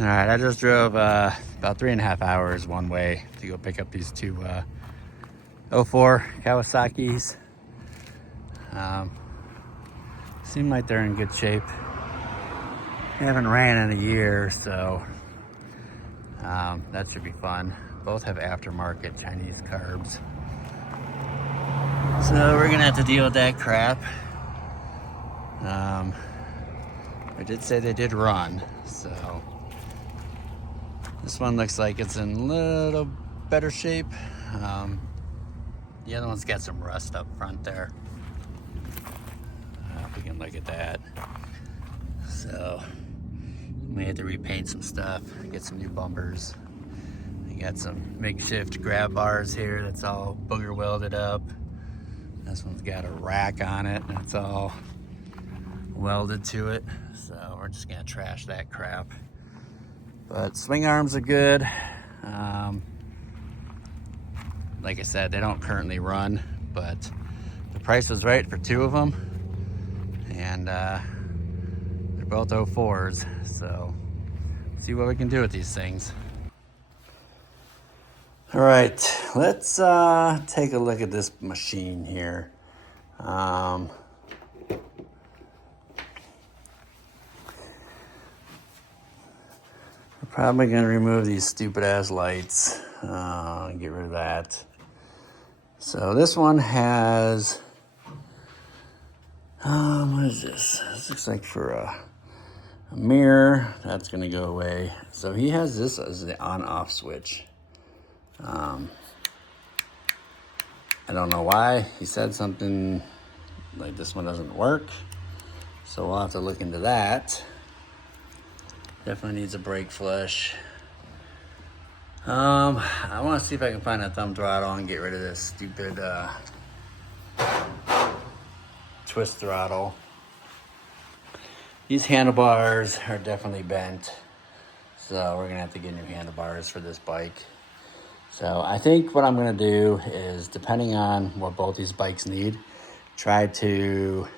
All right, I just drove about 3.5 hours one way to go pick up these two 04 Kawasaki's. Seem like they're in good shape. They haven't ran in a year, so that should be fun. Both have aftermarket Chinese carbs. So we're gonna have to deal with that crap. I did say they did run, so this one looks like it's in a little better shape. The other one's got some rust up front there. We can look at that. So we had to repaint some stuff, get some new bumpers. We got some makeshift grab bars here that's all booger welded up. This one's got a rack on it and it's all welded to it. So we're just gonna trash that crap. But swing arms are good. Like I said, they don't currently run, but the price was right for two of them. And they're both 04s, so see what we can do with these things. All right, let's take a look at this machine here. We're probably gonna remove these stupid ass lights, get rid of that. So this one has, what is this? This looks like for a mirror. That's gonna go away. So he has this as the on-off switch. I don't know why. He said something like this one doesn't work. So we'll have to look into that. Definitely needs a brake flush. I want to see if I can find a thumb throttle and get rid of this stupid twist throttle. These handlebars are definitely bent, so we're gonna have to get new handlebars for this bike. So I think what I'm gonna do is, depending on what both these bikes need, try to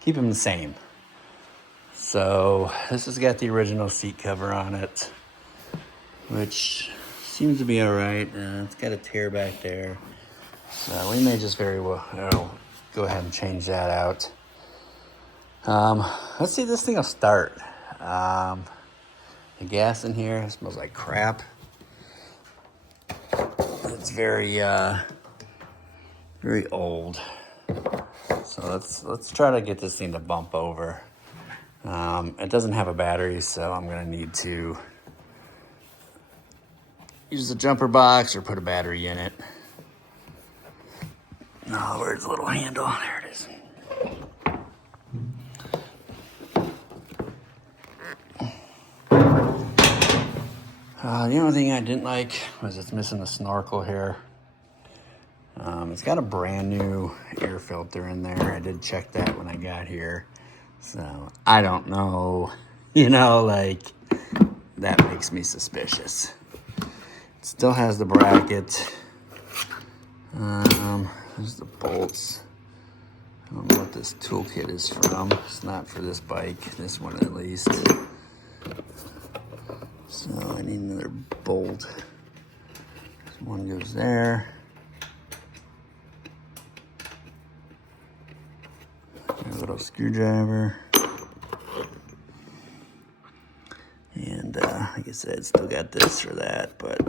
keep them the same. So this has got the original seat cover on it, which seems to be all right. It's got a tear back there. So we may just very well go ahead and change that out. Let's see if this thing will start. The gas in here smells like crap. It's very, very old. So let's try to get this thing to bump over. It doesn't have a battery, so I'm gonna need to use the jumper box or put a battery in it. Oh, where's the little handle? There it is. The only thing I didn't like was it's missing the snorkel here. It's got a brand new air filter in there. I did check that when I got here. So I don't know, like that makes me suspicious. It still has the bracket. There's the bolts. I don't know what this toolkit is from. It's not for this bike, this one at least. So I need another bolt. One goes there. A little screwdriver. And like I said, still got this for that, but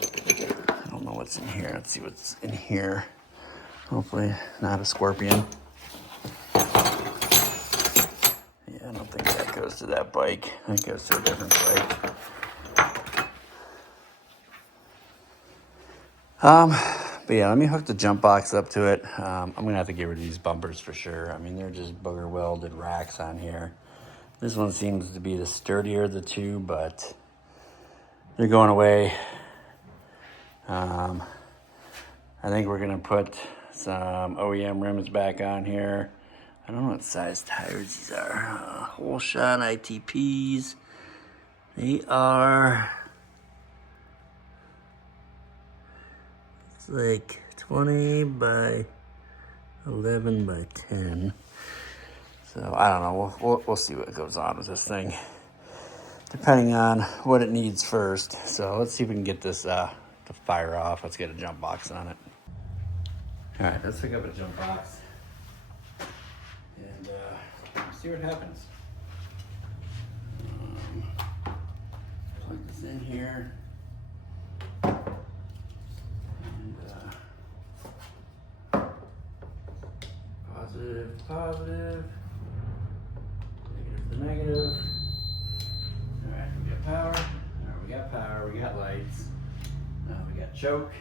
I don't know what's in here. Let's see what's in here. Hopefully not a scorpion. Yeah, I don't think that goes to that bike. That goes to a different bike. But yeah, let me hook the jump box up to it. I'm gonna have to get rid of these bumpers for sure. I mean, they're just booger welded racks on here. This one seems to be the sturdier of the two, but they're going away. I think we're gonna put some OEM rims back on here. I don't know what size tires these are. Whole shot ITPs. They are, it's like 20 by 11 by 10. So I don't know, we'll see what goes on with this thing, depending on what it needs first. So let's see if we can get this to fire off. Let's get a jump box on it. All right, let's pick up a jump box and see what happens. Plug this in here. And positive, positive. Negative to negative. All right, we got power. All right, we got power. We got lights. Now we got choke.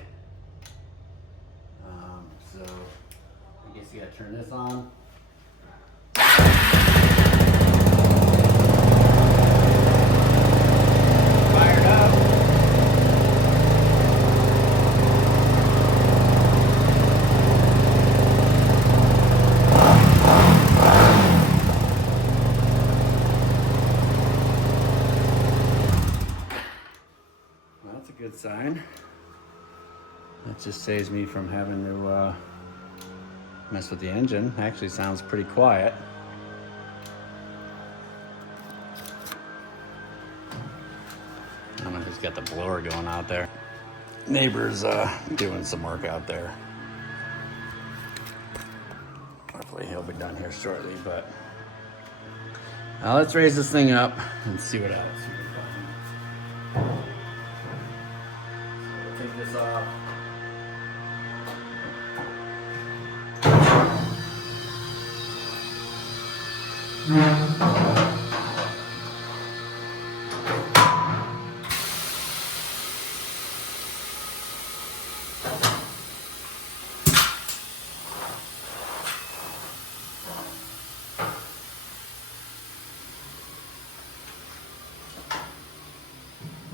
So I guess you gotta turn this on. Fired up. Well, that's a good sign. That just saves me from having to mess with the engine. Actually sounds pretty quiet. I don't know who's got the blower going out there. Neighbor's doing some work out there. Hopefully he'll be done here shortly, but let's raise this thing up and see what else we can find. So we'll take this off.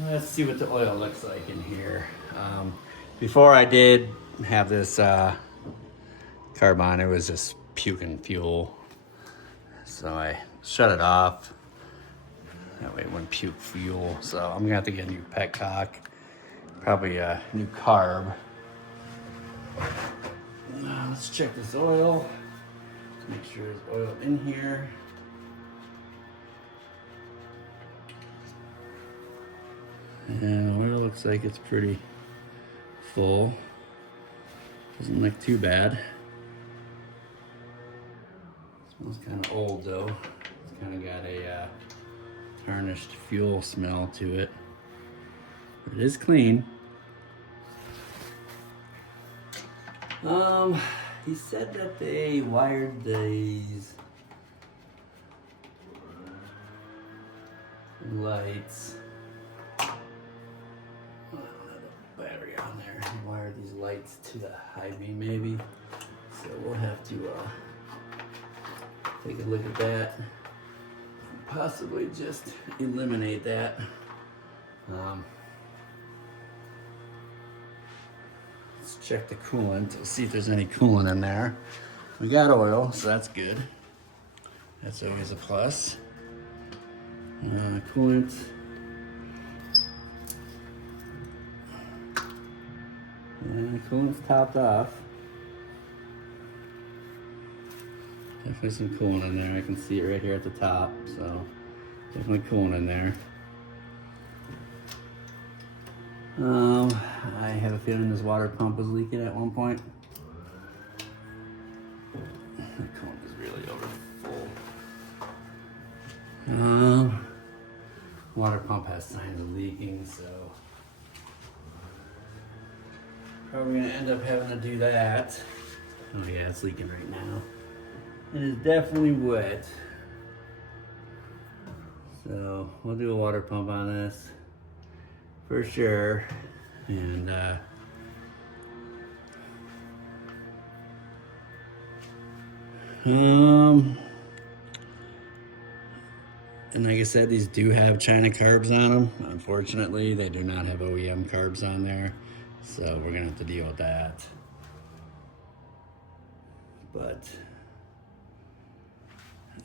Let's see what the oil looks like in here. Before I did have this carb on, it was just puking fuel. So I shut it off. That way it wouldn't puke fuel. So I'm gonna have to get a new petcock, probably a new carb. Let's check this oil. Let's make sure there's oil in here. And oil looks like it's pretty full. Doesn't look too bad. Smells kind of old though. It's kind of got a tarnished fuel smell to it. But it is clean. He said that they wired these lights. I don't have a battery on there. He wired these lights to the high beam maybe. So we'll have to take a look at that. Possibly just eliminate that. Let's check the coolant to see if there's any coolant in there. We got oil, so that's good. That's always a plus. Coolant. Coolant's topped off. Definitely some coolant in there. I can see it right here at the top, so definitely coolant in there. I have a feeling this water pump was leaking at one point. The coolant is really over full. Water pump has signs of leaking, so probably gonna end up having to do that. Oh yeah, it's leaking right now. It is definitely wet. So we'll do a water pump on this for sure. And and like I said, these do have China carbs on them. Unfortunately, they do not have OEM carbs on there. So we're gonna have to deal with that. But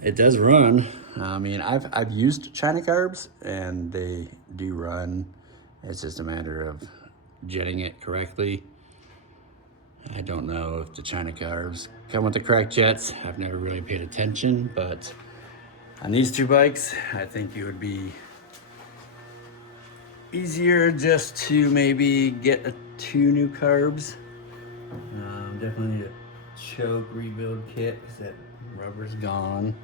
it does run. I mean, I've used China carbs and they do run. It's just a matter of jetting it correctly. I don't know if the China carbs come with the correct jets. I've never really paid attention, but on these two bikes, I think it would be easier just to maybe get two new carbs. Definitely need a choke rebuild kit because that rubber's gone.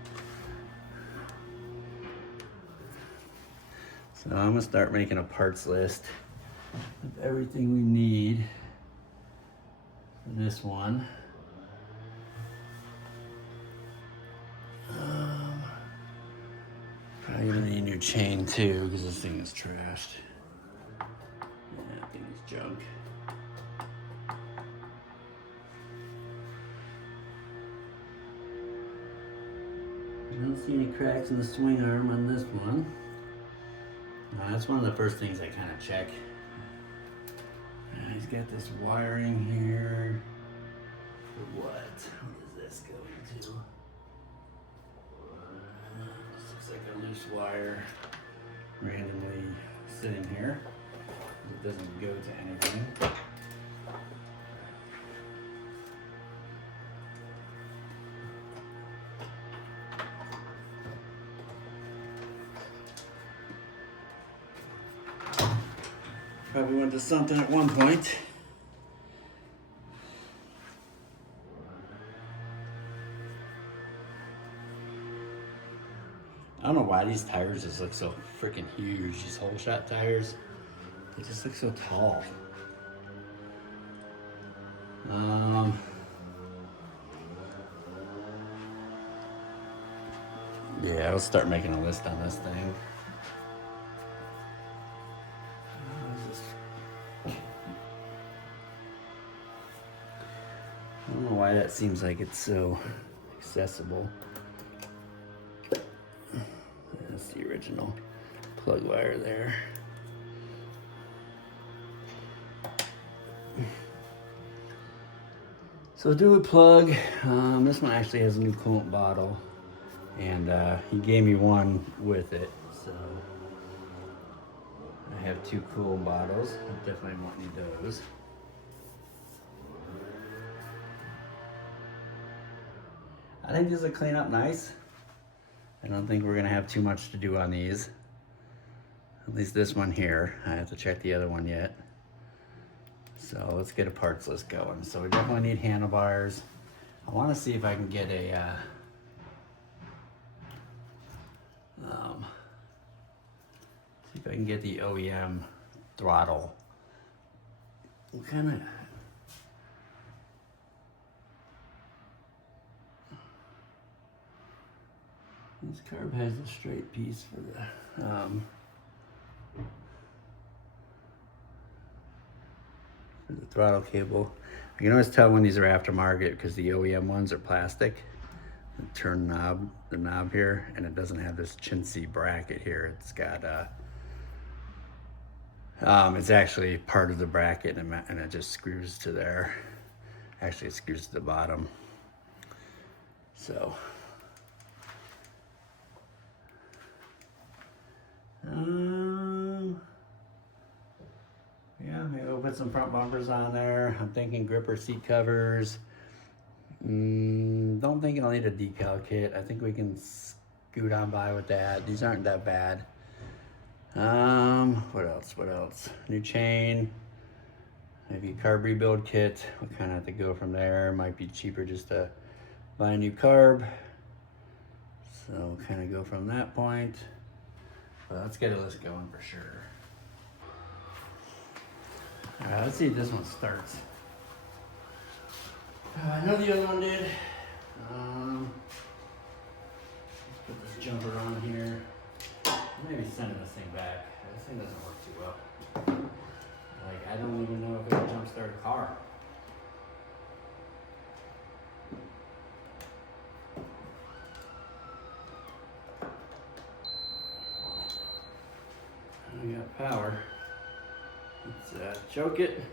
So I'm gonna start making a parts list of everything we need for this one. Probably gonna need a new chain too because this thing is trashed. Yeah, I think it's junk. I don't see any cracks in the swing arm on this one. That's one of the first things I kind of check. He's got this wiring here. For what? What is this going to? This looks like a loose wire randomly sitting here. It doesn't go to anything. Probably went to something at one point. I don't know why these tires just look so freaking huge. These hole shot tires, they just look so tall. Yeah, I'll start making a list on this thing. I don't know why that seems like it's so accessible. That's the original plug wire there. So do a plug. This one actually has a new coolant bottle, and he gave me one with it. So I have two coolant bottles. I definitely won't need those. I think this will clean up nice. I don't think we're gonna have too much to do on these. At least this one here. I have to check the other one yet. So let's get a parts list going. So we definitely need handlebars. I wanna see if I can get a, see if I can get the OEM throttle. What kind of, this carb has a straight piece for the throttle cable. I can always tell when these are aftermarket because the OEM ones are plastic. Turn the knob here, and it doesn't have this chintzy bracket here. It's got it's actually part of the bracket, and it just screws to there. Actually, it screws to the bottom. So. Yeah, maybe we'll put some front bumpers on there. I'm thinking gripper seat covers. Don't think I'll need a decal kit. I think we can scoot on by with that. These aren't that bad. What else? New chain. Maybe a carb rebuild kit. We'll kind of have to go from there. Might be cheaper just to buy a new carb. So kind of go from that point. But let's get a list going for sure. All right, let's see if this one starts. I know the other one did. Let's put this jumper on here. Maybe sending this thing back. This thing doesn't work too well. Like, I don't even know if it'll jump start a car. We got power. Let's choke it.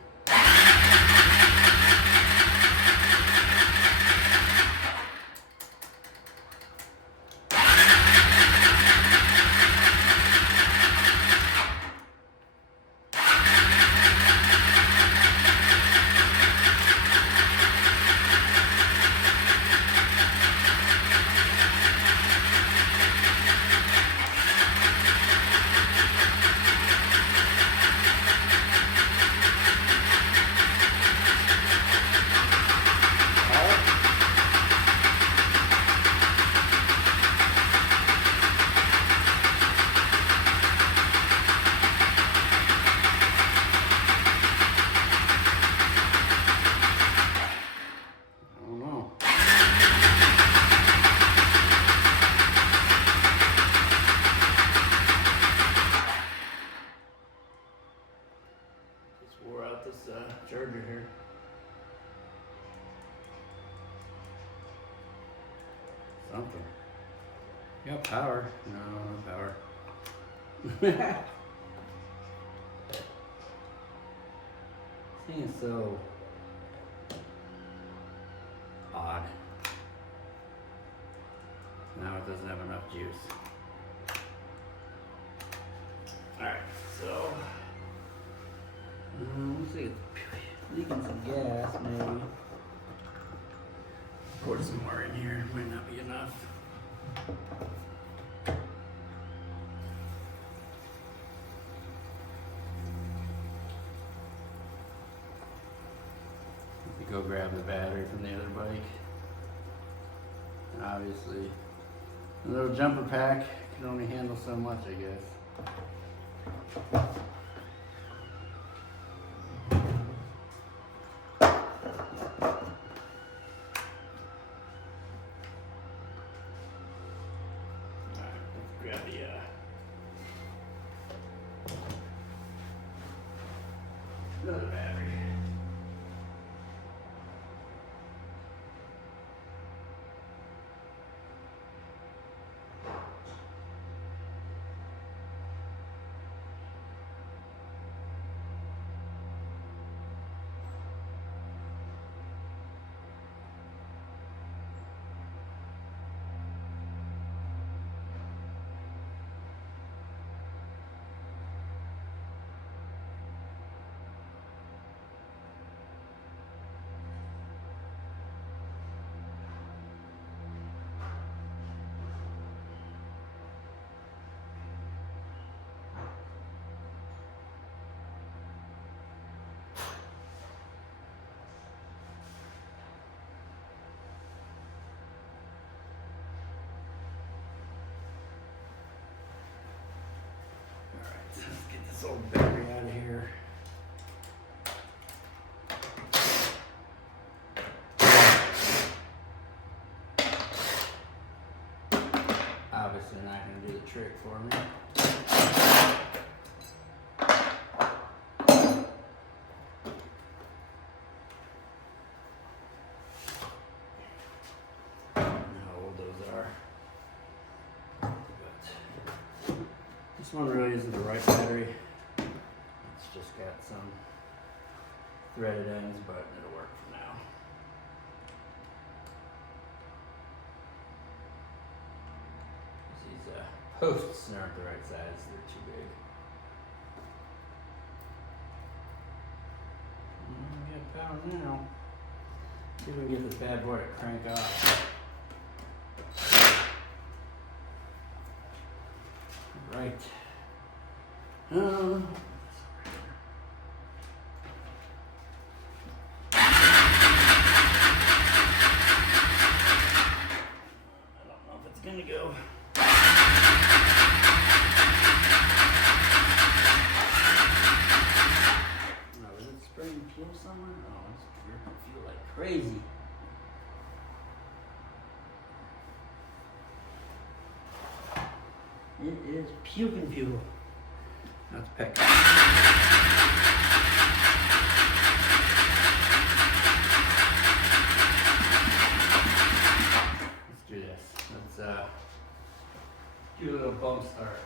talking. You got power? No power. This thing is so odd. Now it doesn't have enough juice. Alright, so let's see, it's leaking some gas maybe. Pour some more in here, might not be enough. Go grab the battery from the other bike. And obviously, the little jumper pack can only handle so much, I guess. Alright, let's grab the another battery. Let's get this old battery out of here. Obviously not going to do the trick for me. I don't know how old those are. This one really isn't the right battery. It's just got some threaded ends, but it'll work for now. These posts aren't the right size, they're too big. We got power now. See if we can get this bad boy to crank off. Right. I don't know if it's gonna go. Oh, is it spraying fuel somewhere? Oh, it's dripping fuel like crazy. It is puking fuel. That's peck. Let's do this. Let's do a little bump start.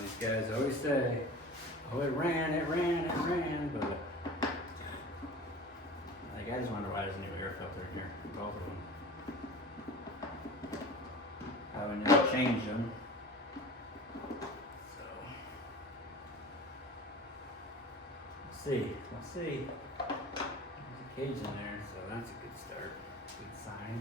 These guys always say, oh, it ran, but like, I just wonder why there's a new air filter in here, both of them. How we never changed them. So, we'll see. There's a cage in there, so that's a good start, good sign.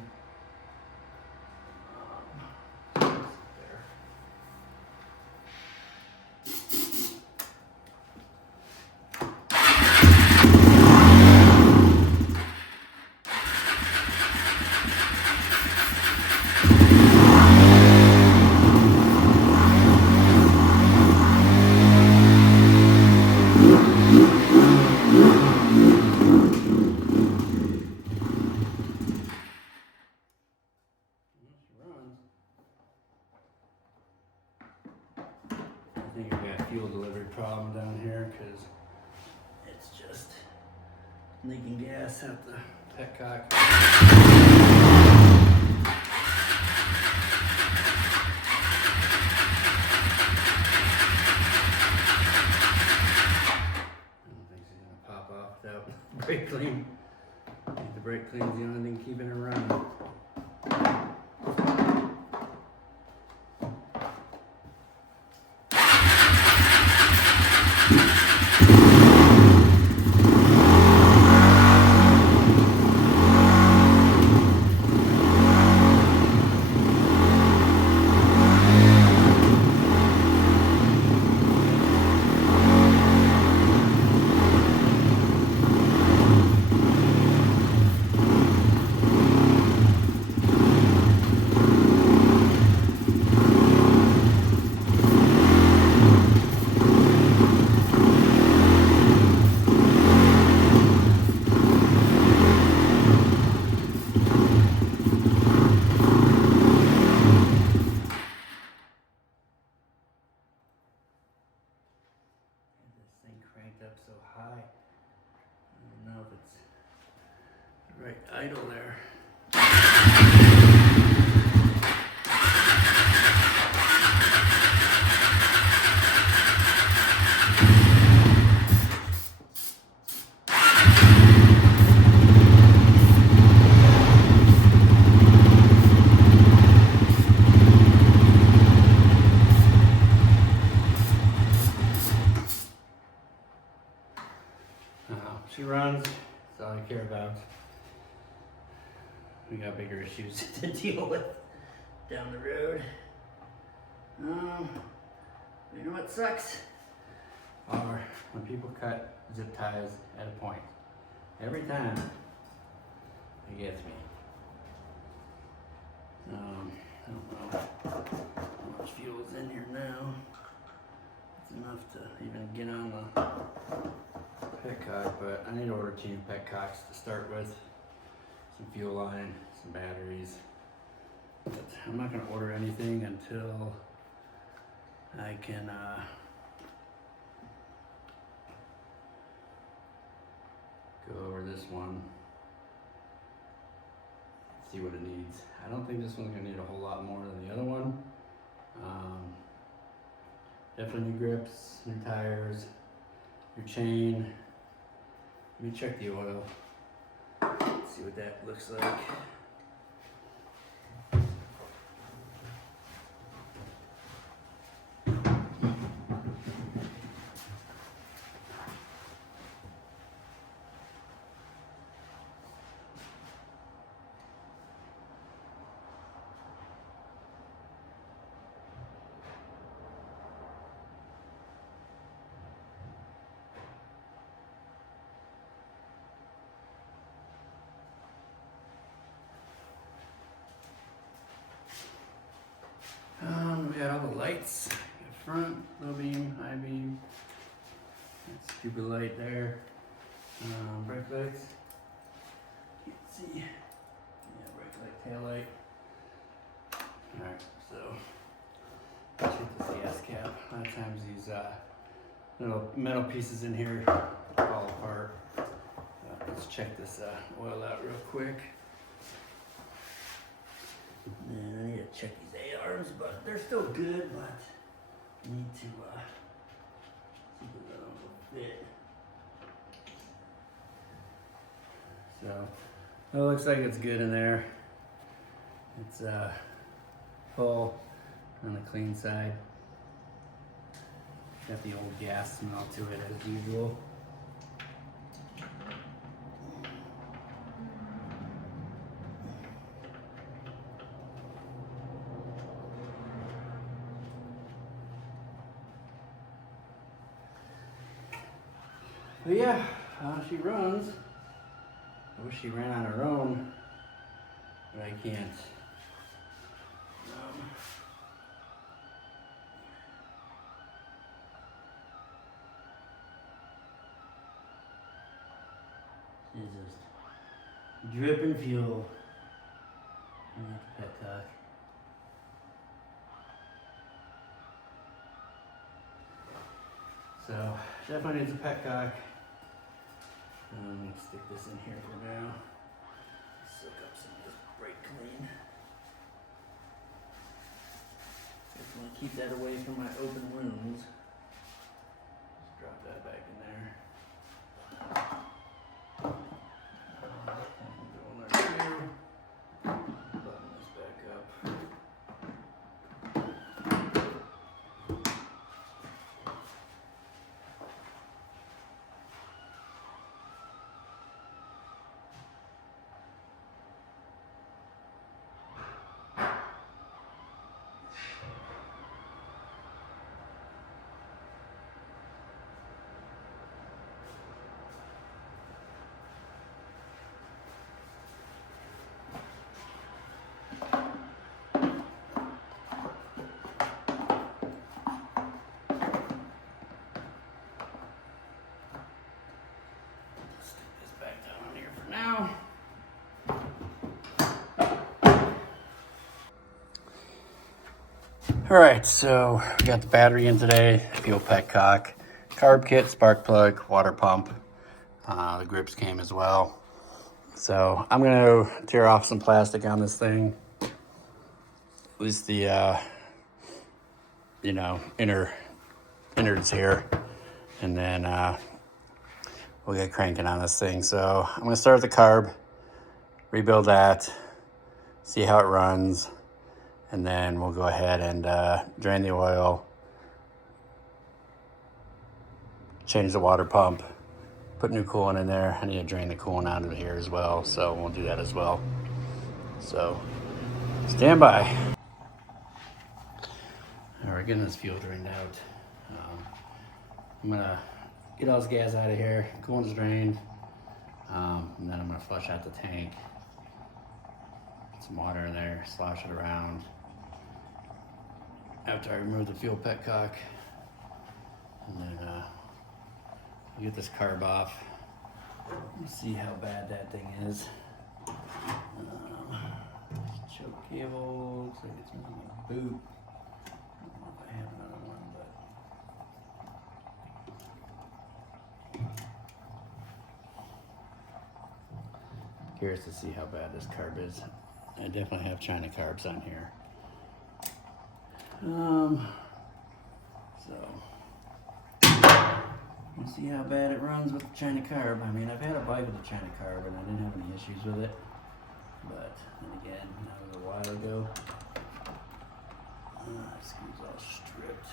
leaking gas out the petcock. Brake clean. I think the brake clean's the only thing keeping it running. Up so high. I don't know if it's the right idle there. She runs, that's all I care about. We got bigger issues to deal with down the road. You know what sucks? Or when people cut zip ties at a point. Every time, it gets me. I don't know how much fuel is in here now. It's enough to even get on the petcock, but I need to order 2 petcocks to start with. Some fuel line, some batteries. But I'm not going to order anything until I can go over this one, see what it needs. I don't think this one's going to need a whole lot more than the other one. Definitely new grips, new tires, your chain. Let me check the oil, see what that looks like. We got all the lights, front, low beam, high beam, that stupid light there, brake lights, can't see, yeah, brake light, tail light. Alright, so let's check this gas cap. A lot of times these little metal pieces in here fall apart. Let's check this oil out real quick. And I need to check these A-arms, but they're still good, but I need to see if that will fit. So, it looks like it's good in there. It's full on the clean side. Got the old gas smell to it as usual. But yeah, she runs. I wish she ran on her own, but I can't. She's just dripping fuel. Pet talk. So definitely needs a petcock. I'm gonna stick this in here for now. Soak up some of this brake clean. Definitely keep that away from my open wounds. Just drop that back in there. Go in there too. Button this back up. Now, all right, so we got the battery in today, fuel petcock, carb kit, spark plug, water pump. The grips came as well. So I'm gonna tear off some plastic on this thing, at least the innards here, and then we'll get cranking on this thing. So I'm gonna start the carb, rebuild that, see how it runs, and then we'll go ahead and drain the oil, change the water pump, put new coolant in there. I need to drain the coolant out of here as well, so we'll do that as well. So stand by. All right, getting this fuel drained out. I'm gonna get all this gas out of here, coolant's drained, and then I'm gonna flush out the tank. Put some water in there, slosh it around. After I remove the fuel petcock, and then get this carb off. Let's see how bad that thing is. Choke cable, looks like it's missing a boot. I don't know if I have another one, but curious to see how bad this carb is. I definitely have China carbs on here. So we'll see how bad it runs with the China carb. I mean, I've had a bike with the China carb and I didn't have any issues with it. But then again, that was a while ago. Screws all stripped.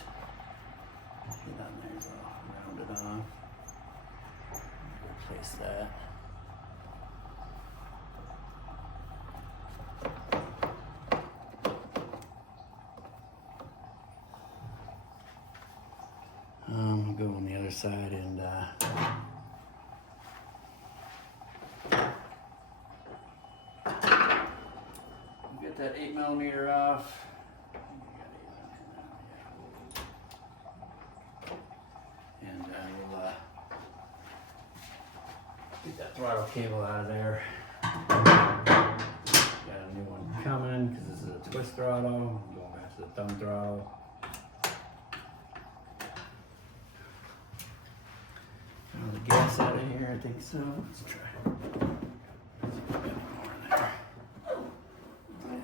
Get on there, is all rounded off. Replace that. I'll go on the other side and get that 8mm off. And we'll get that throttle cable out of there. Got a new one coming because this is a twist throttle. I'm going back to the thumb throttle. The gas out of here, I think so. Let's try.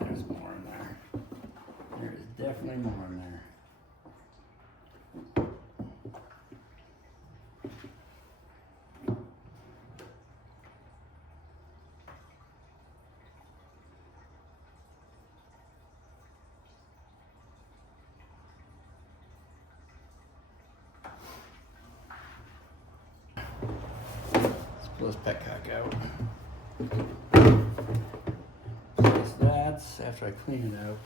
There's more in there. There is definitely more in there. Pull this petcock out. Place that after I clean it out.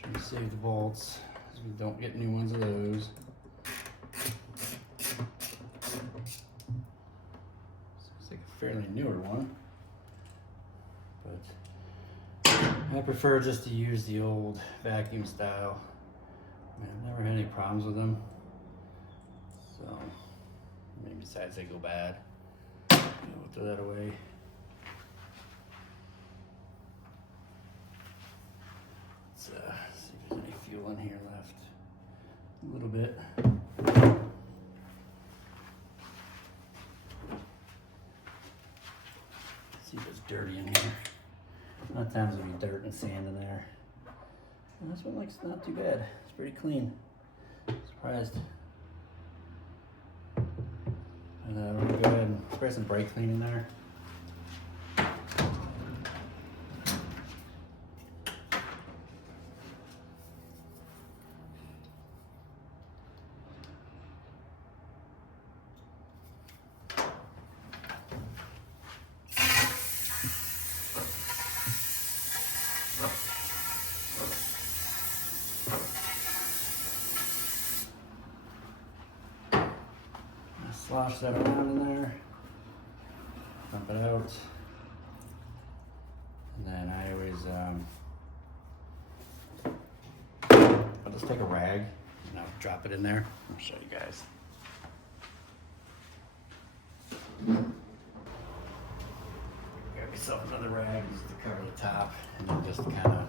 Should save the bolts so we don't get new ones of those. Fairly newer one, but I prefer just to use the old vacuum style. I mean, I've never had any problems with them. So maybe besides they go bad, we'll throw that away. Let's see if there's any fuel in here left. A little bit. See if it's dirty in here. A lot of times there'll be dirt and sand in there. And this one looks not too bad. It's pretty clean. Surprised. And we're gonna go ahead and spray some brake clean in there. Slosh that around in there, dump it out, and then I always, I'll just take a rag and I'll drop it in there. I'll show you guys. Grab yourself another rag just to cover the top, and then just kind of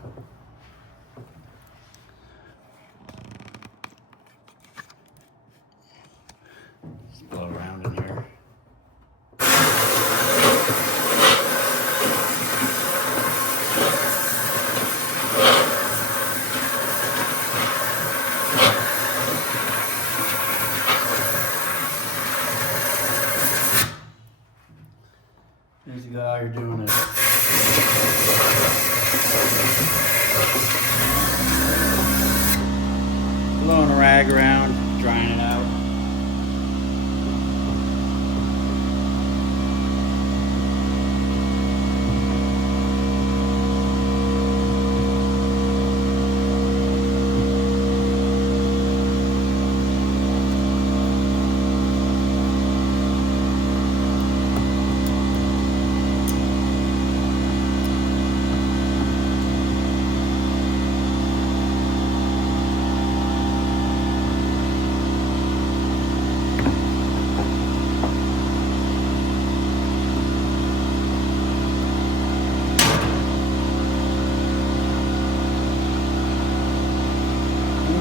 blow around in here. Basically all you're doing is blowing a rag around, drying it out.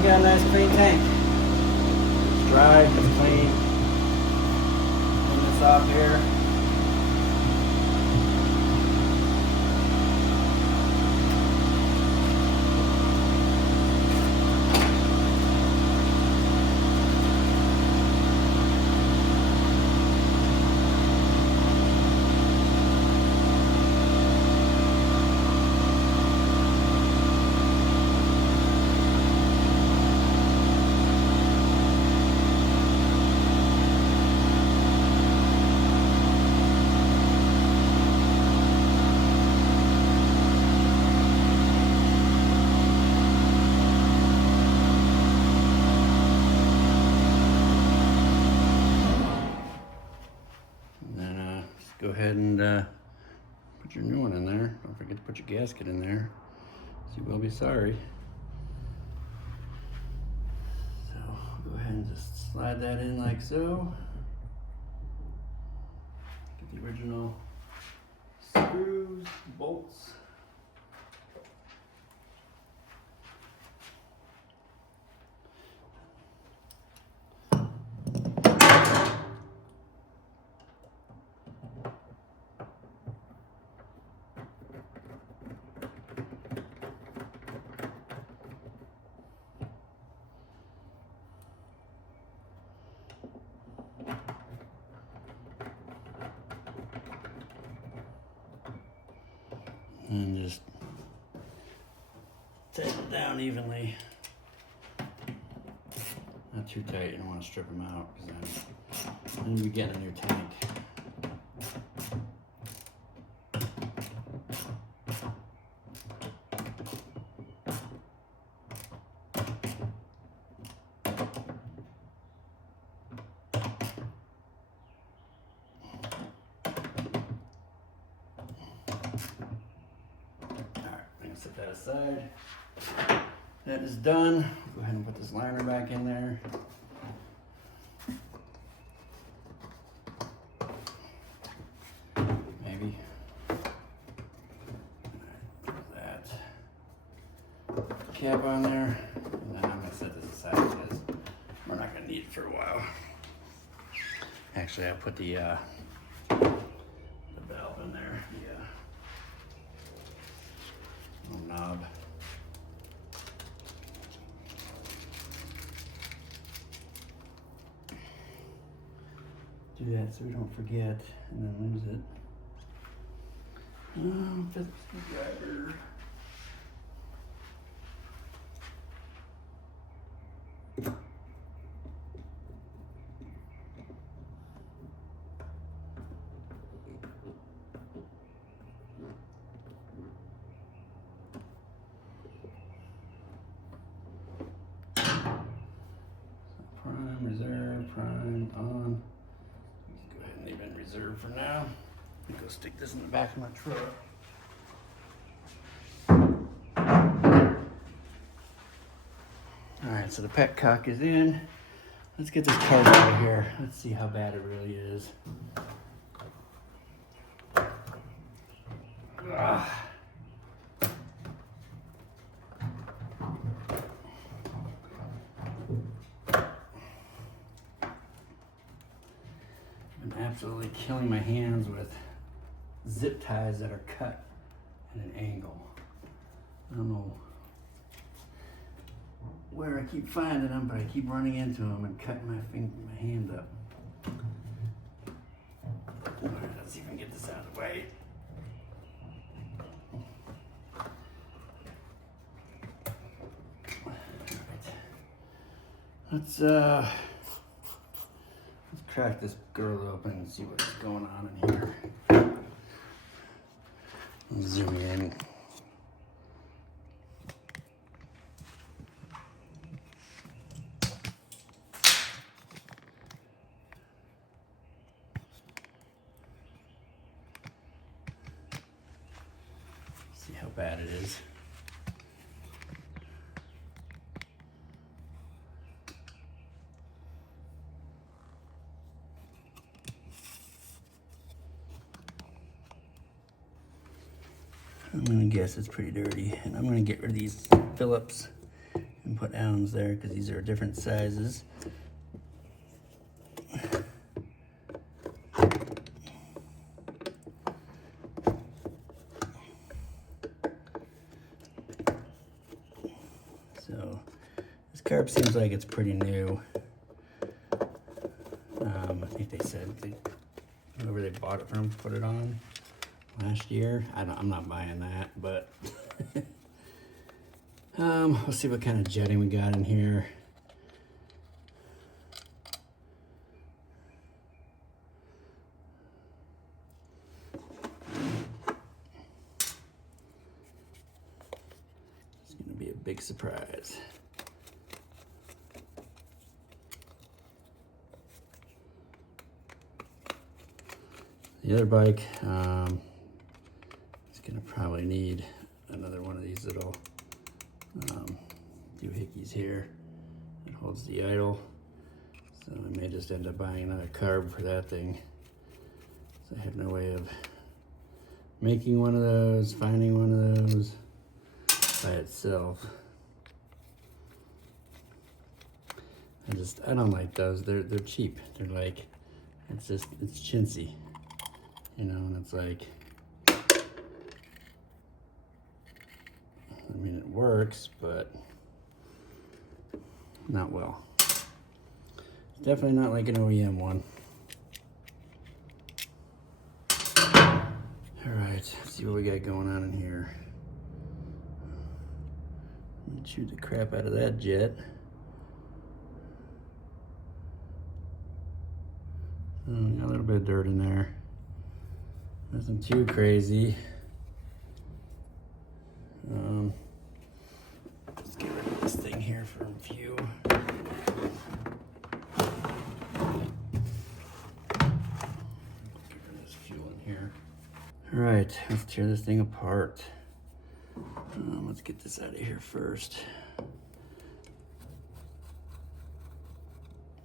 Got a nice clean tank. It's dry, it's clean. Clean this off here. Go ahead and put your new one in there. Don't forget to put your gasket in there. So you will be sorry. So go ahead and just slide that in like so. Get the original screws, bolts. And just tighten it down evenly. Not too tight, you don't want to strip them out because then you'll be getting a new tank. Set that aside. That is done. Go ahead and put this liner back in there. cap on there, and then I'm gonna set this aside because we're not gonna need it for a while. Actually, I put the valve in there, little knob. Do that so we don't forget and then lose it. Phillips screwdriver. Prime, reserve, prime, on. Let's go ahead and leave it in reserve for now. Let me go stick this in the back of my truck. Alright, so the petcock is in. Let's get this carb out of here. Let's see how bad it really is. Ugh. I'm absolutely killing my hands with zip ties that are cut at an angle. I don't know where I keep finding them, but I keep running into them and cutting my hand up. All right, let's see if we can get this out of the way. All right. Let's crack this girl open and see what's going on in here. Zoom in. See how bad it is. I'm gonna guess it's pretty dirty, and I'm gonna get rid of these Phillips and put Allen's there because these are different sizes. So this carb seems like it's pretty new. I think they said whoever they bought it from put it on last year. I'm not buying that, but we'll see what kind of jetting we got in here. It's gonna be a big surprise. The other bike, it's gonna probably need another one of these little doohickeys here that holds the idle. So I may just end up buying another carb for that thing. So I have no way of making one of those, finding one of those by itself. I don't like those. They're cheap. They're like, it's chintzy. You know, and it's like, I mean, it works, but not well. It's definitely not like an OEM one. All right, let's see what we got going on in here. Let me chew the crap out of that jet. Got a little bit of dirt in there. Nothing too crazy. Let's get rid of this thing here for view. Get rid of this fuel in here. All right, let's tear this thing apart. Let's get this out of here first.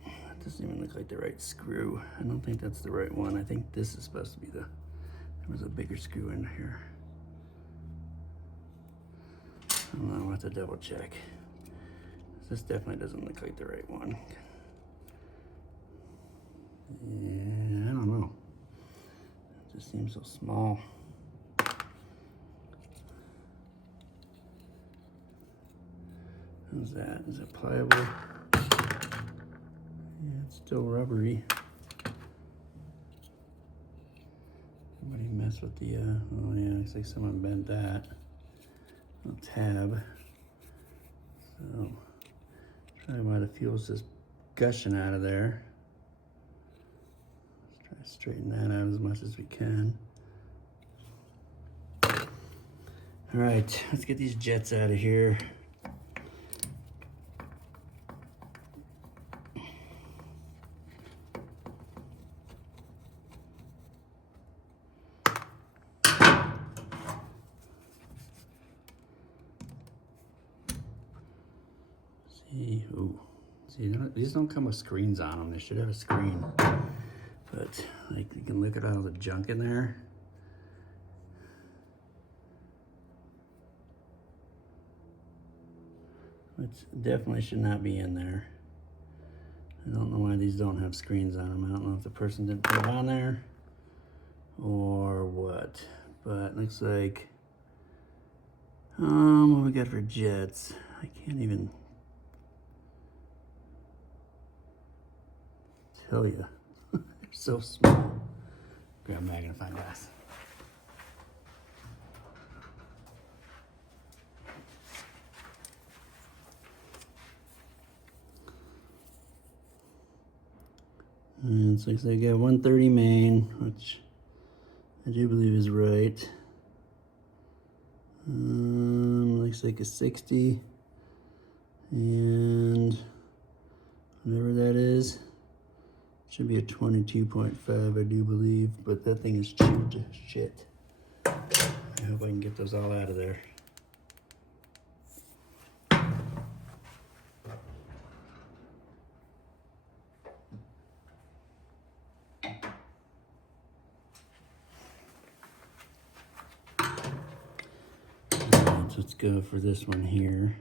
That doesn't even look like the right screw. I don't think that's the right one. I think this is supposed to be there was a bigger screw in here. I don't know, I'll have to double check. This definitely doesn't look like the right one. Yeah, I don't know. It just seems so small. How's that? Is it pliable? Yeah, it's still rubbery. Somebody messed with the, oh yeah, looks like someone bent that. Little tab. So, probably why the fuel's just gushing out of there. Let's try to straighten that out as much as we can. All right, let's get these jets out of here. See, ooh, see, these don't come with screens on them. They should have a screen, but like you can look at all the junk in there. Which definitely should not be in there. I don't know why these don't have screens on them. I don't know if the person didn't put it on there or what, but looks like, what we got for jets? I can't even tell you. They're so small. Grab magnifying glass. And it looks like I got 130 main, which I do believe is right. Looks like a 60, and whatever that is, should be a 22.5, I do believe, but that thing is chewed to shit. I hope I can get those all out of there. Alright, so let's go for this one here.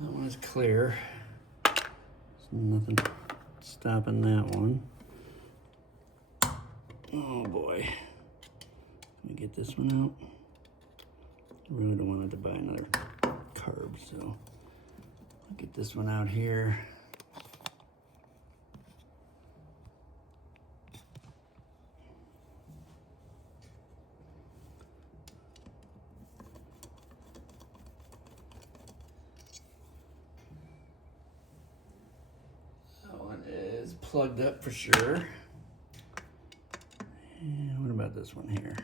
That one is clear. There's nothing stopping that one. Oh boy. Let me get this one out. I really don't want to buy another carb, so I'll get this one out here. That one is plugged up for sure. And what about this one here?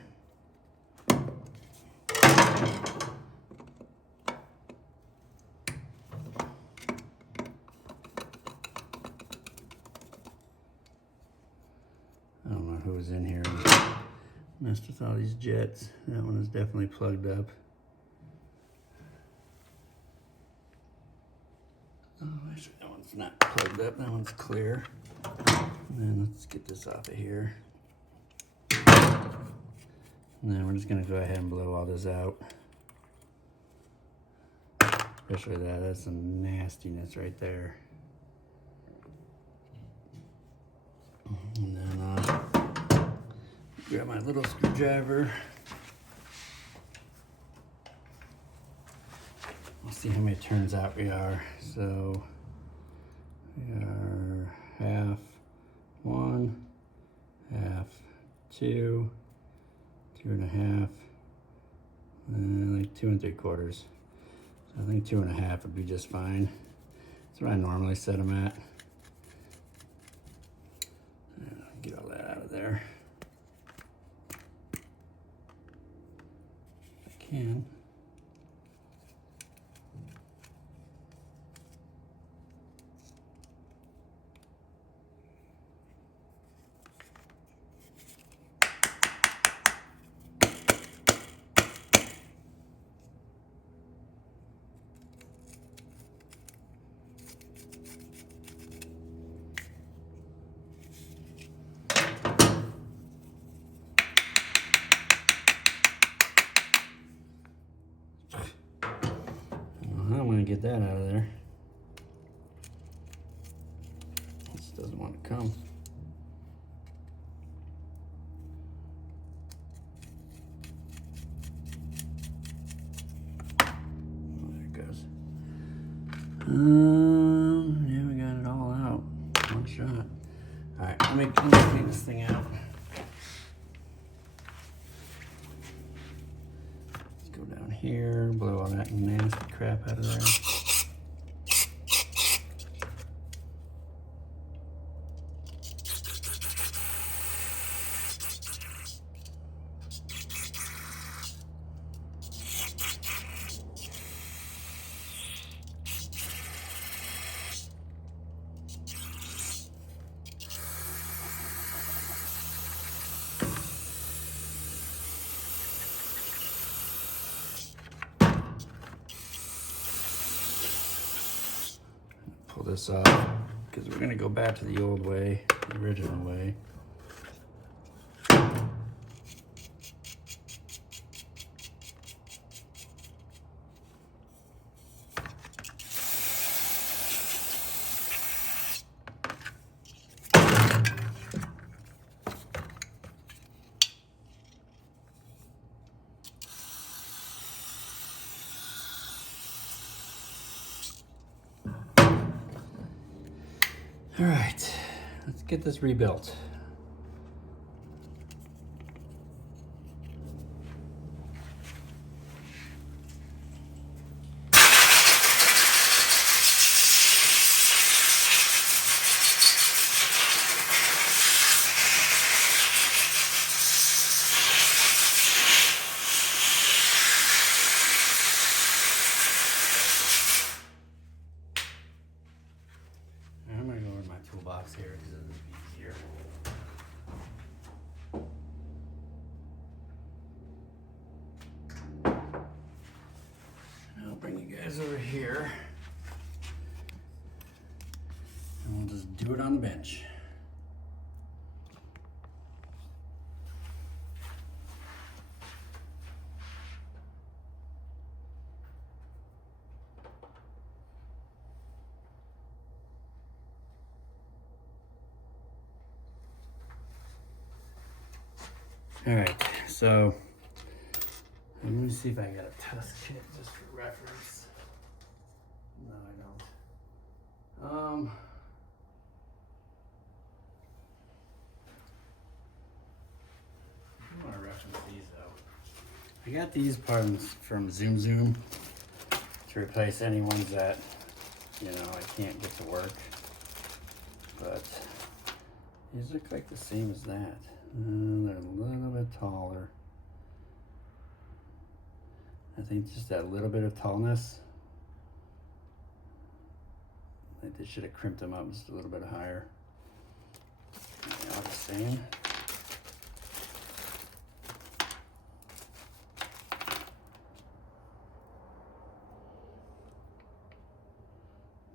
I don't know who was in here and messed with all these jets. That one is definitely plugged up. Oh, actually, that one's not plugged up. That one's clear. And then let's get this off of here. And then we're just gonna go ahead and blow all this out. Especially that's some nastiness right there. And then grab my little screwdriver. We'll see how many turns out we are. So we are half one, half two, 2.5, and like 2 3/4. So I think 2.5 would be just fine. That's what I normally set them at. Get all that out of there. If I can. get that out of there. This doesn't want to come. Oh, there it goes. Yeah, we got it all out. One shot. All right, let me clean this thing out. Let's go down here, blow all that nasty crap out of there. Pull this off because we're gonna go back to the old way, the original way. All right, let's get this rebuilt. I'm gonna go in my toolbox here because it'll be easier. And I'll bring you guys over here and we'll just do it on the bench. All right, so let me see if I got a test kit just for reference. No, I don't. I want to reference these though. I got these parts from Zoom Zoom to replace any ones that, you know, I can't get to work. But these look like the same as that. They're a little bit taller. I think just that little bit of tallness. I think they should have crimped them up just a little bit higher. They are the same.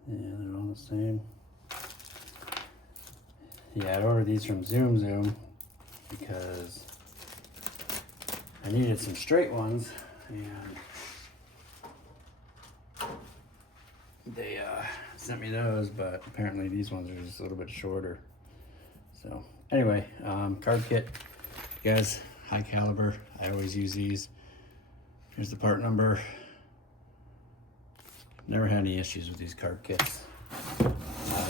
Yeah, they're all the same. Yeah, I ordered these from Zoom Zoom because I needed some straight ones, and they sent me those, but apparently these ones are just a little bit shorter. So anyway, carb kit, guys, high caliber. I always use these. Here's the part number. Never had any issues with these carb kits.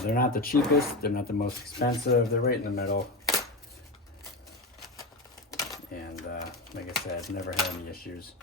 They're not the cheapest, they're not the most expensive, they're right in the middle. And like I said, never had any issues.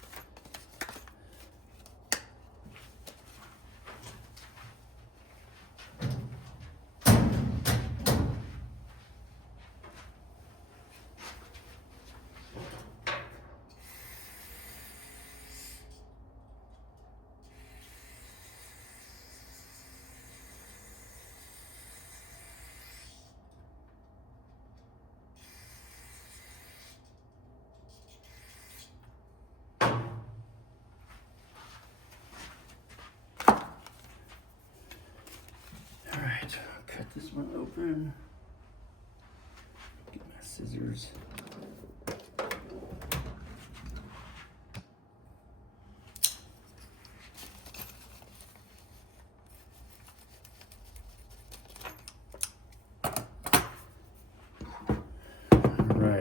Cut this one open. Get my scissors.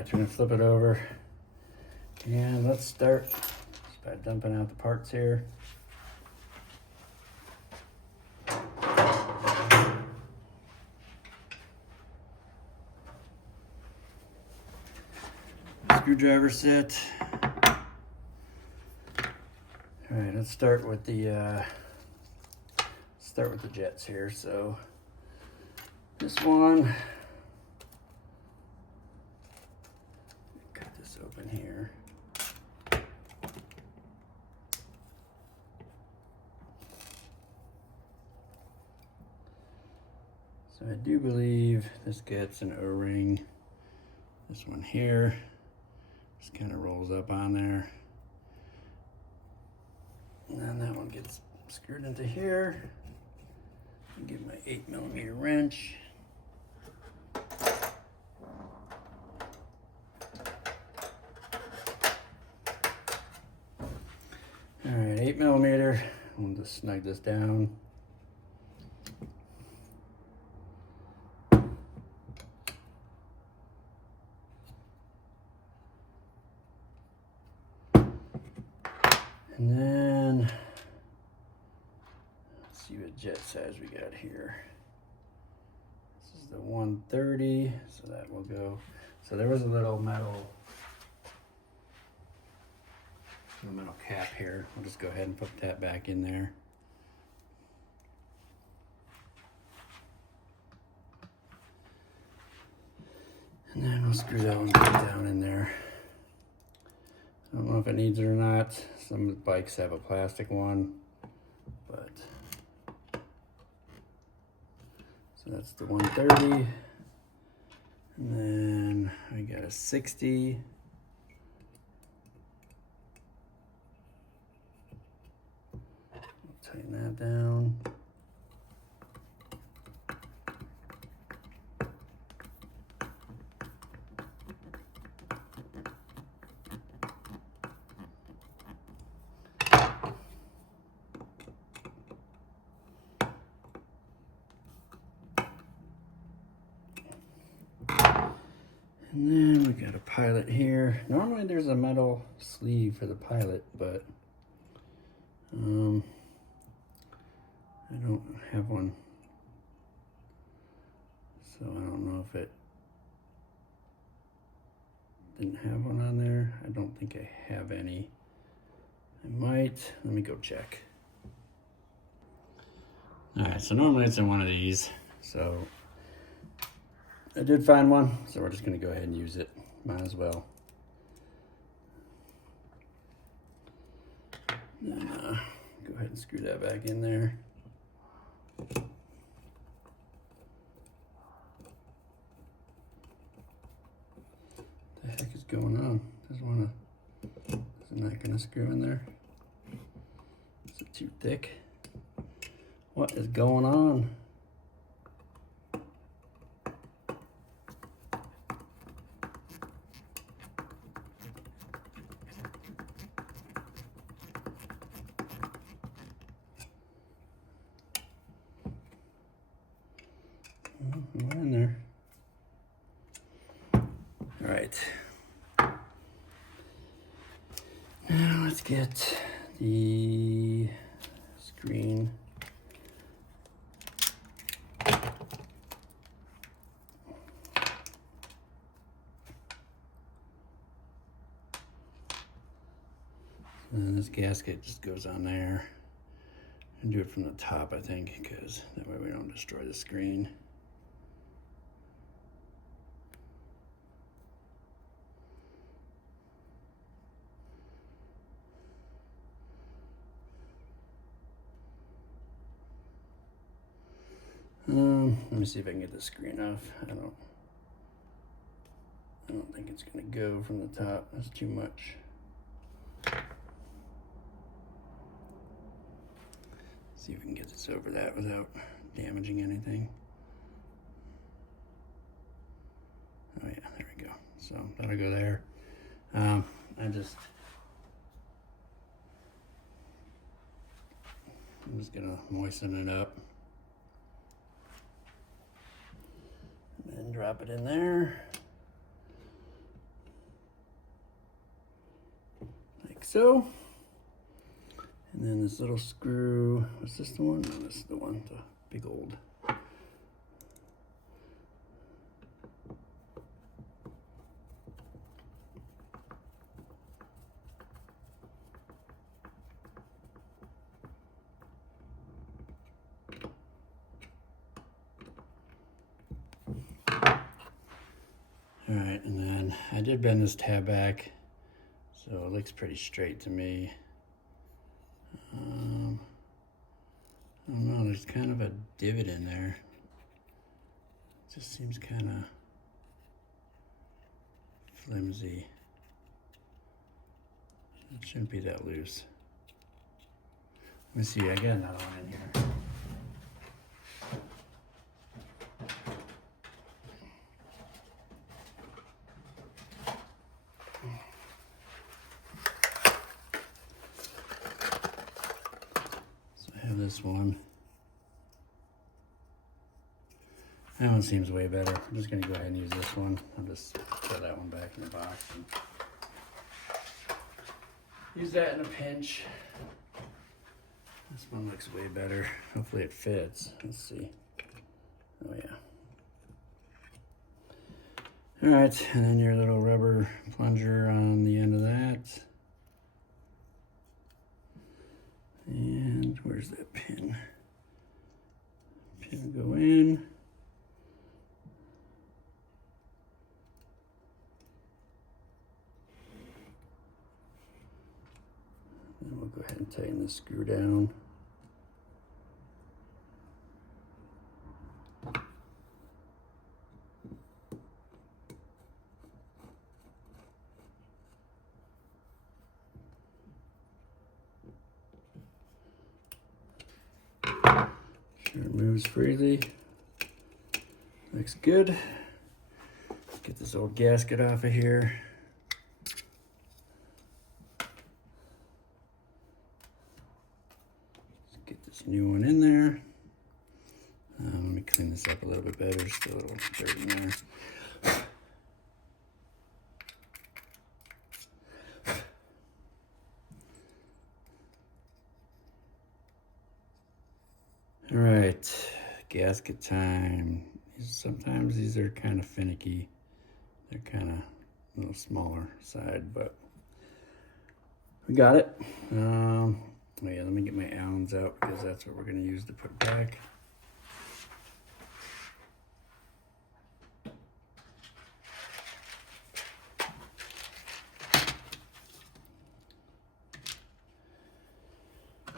right, so I'm gonna flip it over. And let's start just by dumping out the parts here. Screwdriver set. All right, let's start with the jets here. So this one, cut this open here. So I do believe this gets an O-ring. This one here just kind of rolls up on there. And then that one gets screwed into here. Get my 8mm wrench. All right, 8mm. We'll just snug this down. And then, let's see what jet size we got here. This is the 130, so that will go. So there was a little metal cap here. We'll just go ahead and put that back in there. And then we'll screw that one back down in there. I don't know if it needs it or not. Some bikes have a plastic one, but so that's the 130. And then I got a 60. Tighten that down. And then we got a pilot here. Normally there's a metal sleeve for the pilot, but I don't have one. So I don't know if it didn't have one on there. I don't think I have any. I might. Let me go check. All right, so normally it's in one of these. So I did find one, so we're just gonna go ahead and use it. Might as well. Then go ahead and screw that back in there. What the heck is going on? Isn't that gonna screw in there? Is it too thick? What is going on? In there. All right. Now let's get the screen. And this gasket just goes on there. And do it from the top, I think, because that way we don't destroy the screen. Let me see if I can get the screen off. I don't think it's gonna go from the top. That's too much. See if we can get this over that without damaging anything. Oh yeah, there we go. So that'll go there. I'm just gonna moisten it up. And then drop it in there. so. And then this little screw, was this the one? No, this is the one, the big old. All right, and then I did bend this tab back, so it looks pretty straight to me. I don't know, there's kind of a divot in there. It just seems kind of flimsy. It shouldn't be that loose. Let me see, I got another one in here. This one. That one seems way better. I'm just gonna go ahead and use this one. I'll just throw that one back in the box and use that in a pinch. This one looks way better. Hopefully it fits. Let's see. Oh yeah. All right, and then your little rubber plunger on the end of that. And where's that pin? Pin go in. And we'll go ahead and tighten the screw down. It moves freely. Looks good. Get this old gasket off of here. Let's get this new one in there. Let me clean this up a little bit better. Still a little dirt in there. All right, gasket time. Sometimes these are kind of finicky. They're kind of a little smaller side, but we got it. Oh yeah, let me get my Allens out because that's what we're gonna use to put it back.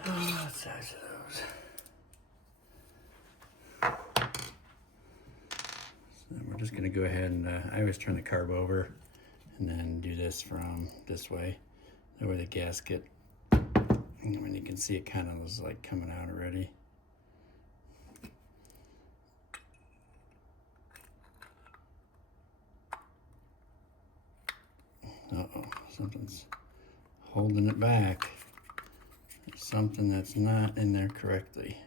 Oh, what size are those? We're just gonna go ahead and I always turn the carb over and then do this from this way. That way the gasket, when you can see it kind of was like coming out already. Uh-oh, something's holding it back. There's something that's not in there correctly.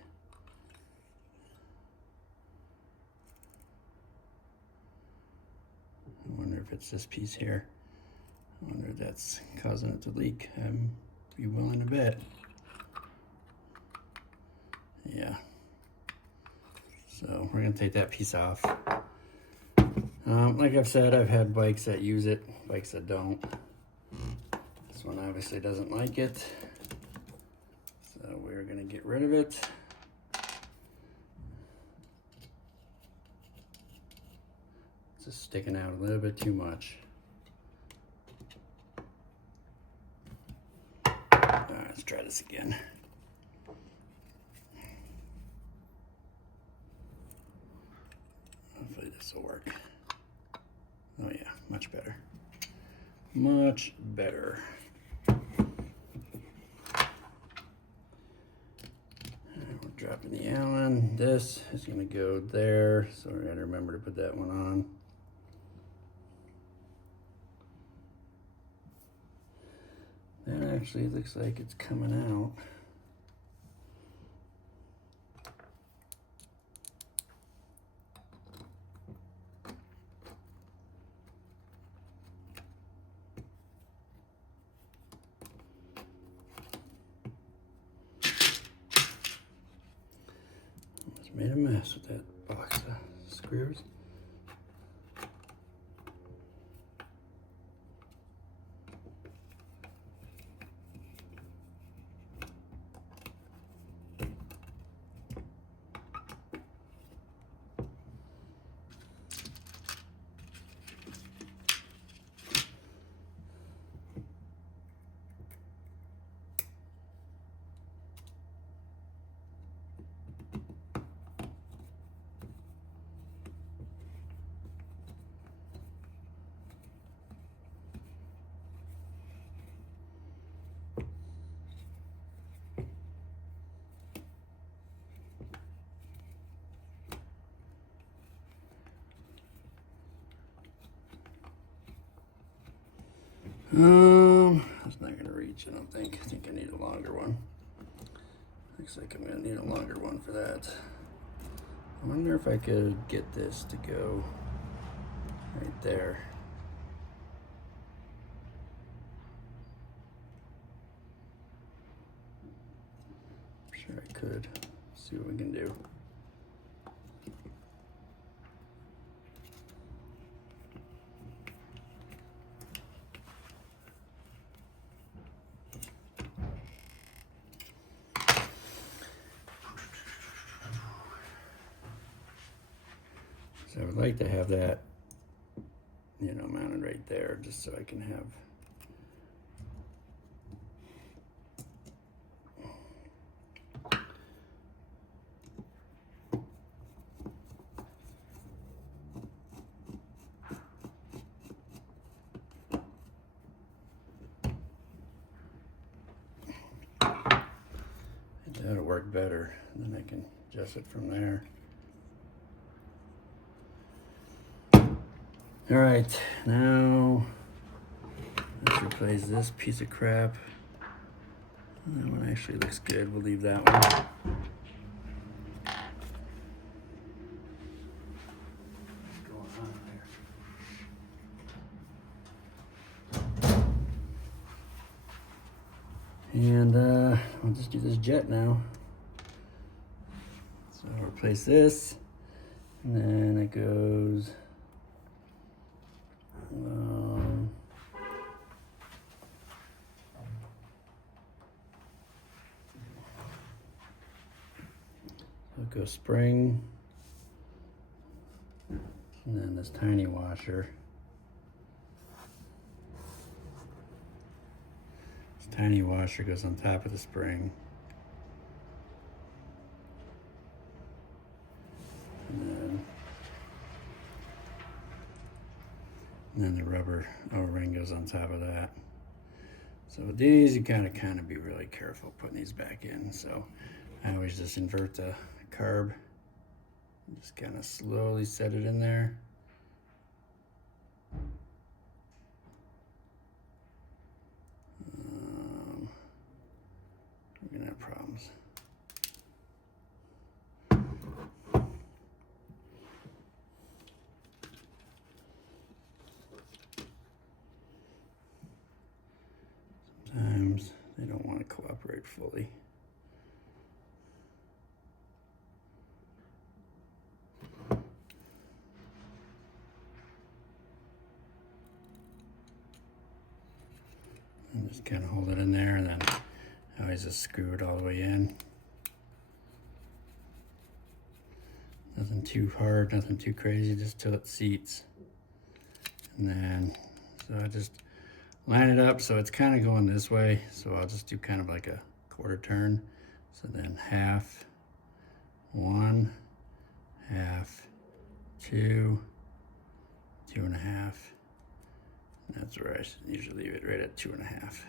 I wonder if it's this piece here. I wonder if that's causing it to leak. I'd be willing to bet. Yeah. So we're gonna take that piece off. Like I've said, I've had bikes that use it, bikes that don't. This one obviously doesn't like it. So we're gonna get rid of it. It's just sticking out a little bit too much. All right, let's try this again. Hopefully this will work. Oh yeah, much better. Much better. We're dropping the Allen. This is gonna go there, so we're gonna remember to put that one on. That actually looks like it's coming out. made a mess with that box of screws. That's not gonna reach, I don't think. I think I need a longer one. Looks like I'm gonna need a longer one for that. I wonder if I could get this to go right there. I'm sure I could. See what we can do. So I would like to have that, you know, mounted right there, just so I can have that'll work better, and then I can adjust it from there. All right, now let's replace this piece of crap. That one actually looks good. We'll leave that one. What's going on there? And I'll just do this jet now. So I'll replace this, and then it goes. Go spring, and then this tiny washer. This tiny washer goes on top of the spring. And then the rubber O-ring goes on top of that. So with these, you gotta kind of be really careful putting these back in. So I always just invert the carb, just kind of slowly set it in there. We're gonna have problems. Sometimes they don't want to cooperate fully. And just kind of hold it in there, and then I always just screw it all the way in. Nothing too hard, nothing too crazy, just till it seats. And then, so I just line it up so it's kind of going this way. So I'll just do kind of like a quarter turn. So then half, one, half, two, 2.5. That's where I usually leave it, right at 2.5.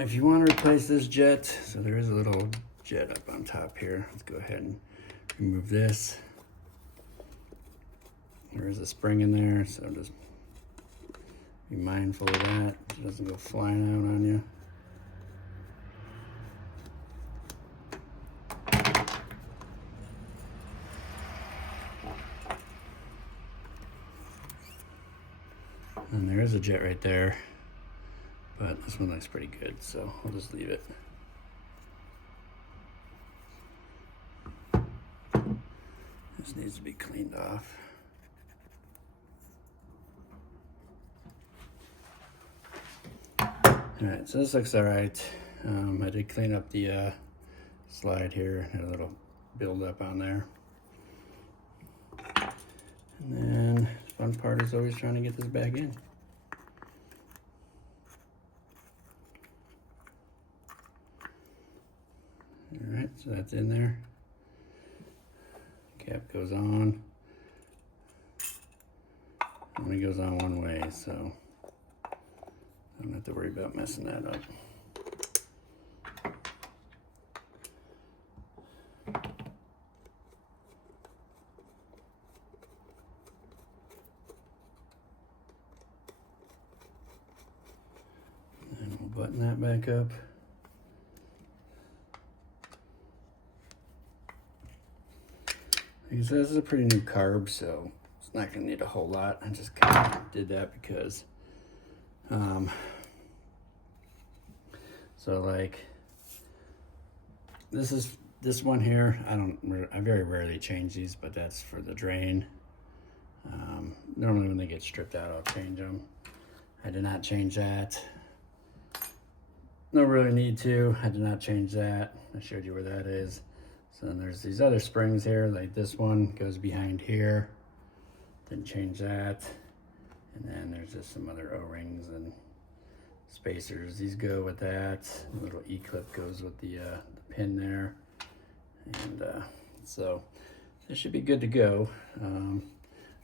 If you want to replace this jet, so there is a little jet up on top here. Let's go ahead and remove this. There is a spring in there, so just be mindful of that. It doesn't go flying out on you. And there is a jet right there, but this one looks pretty good, so I'll just leave it. This needs to be cleaned off. Alright, so this looks alright. I did clean up the slide here, had a little build up on there. And then the fun part is always trying to get this back in. Alright, so that's in there. Cap goes on. Only goes on one way, so I don't have to worry about messing that up. And we'll button that back up. Like I said, this is a pretty new carb, so it's not gonna need a whole lot. I just kind of did that because so like this one here, I very rarely change these, but that's for the drain. Normally when they get stripped out, I'll change them. I did not change that. No really need to. I did not change that. I showed you where that is. So then there's these other springs here, like this one goes behind here. Didn't change that. And then there's just some other O-rings and spacers. These go with that. The little E-clip goes with the pin there. And so this should be good to go.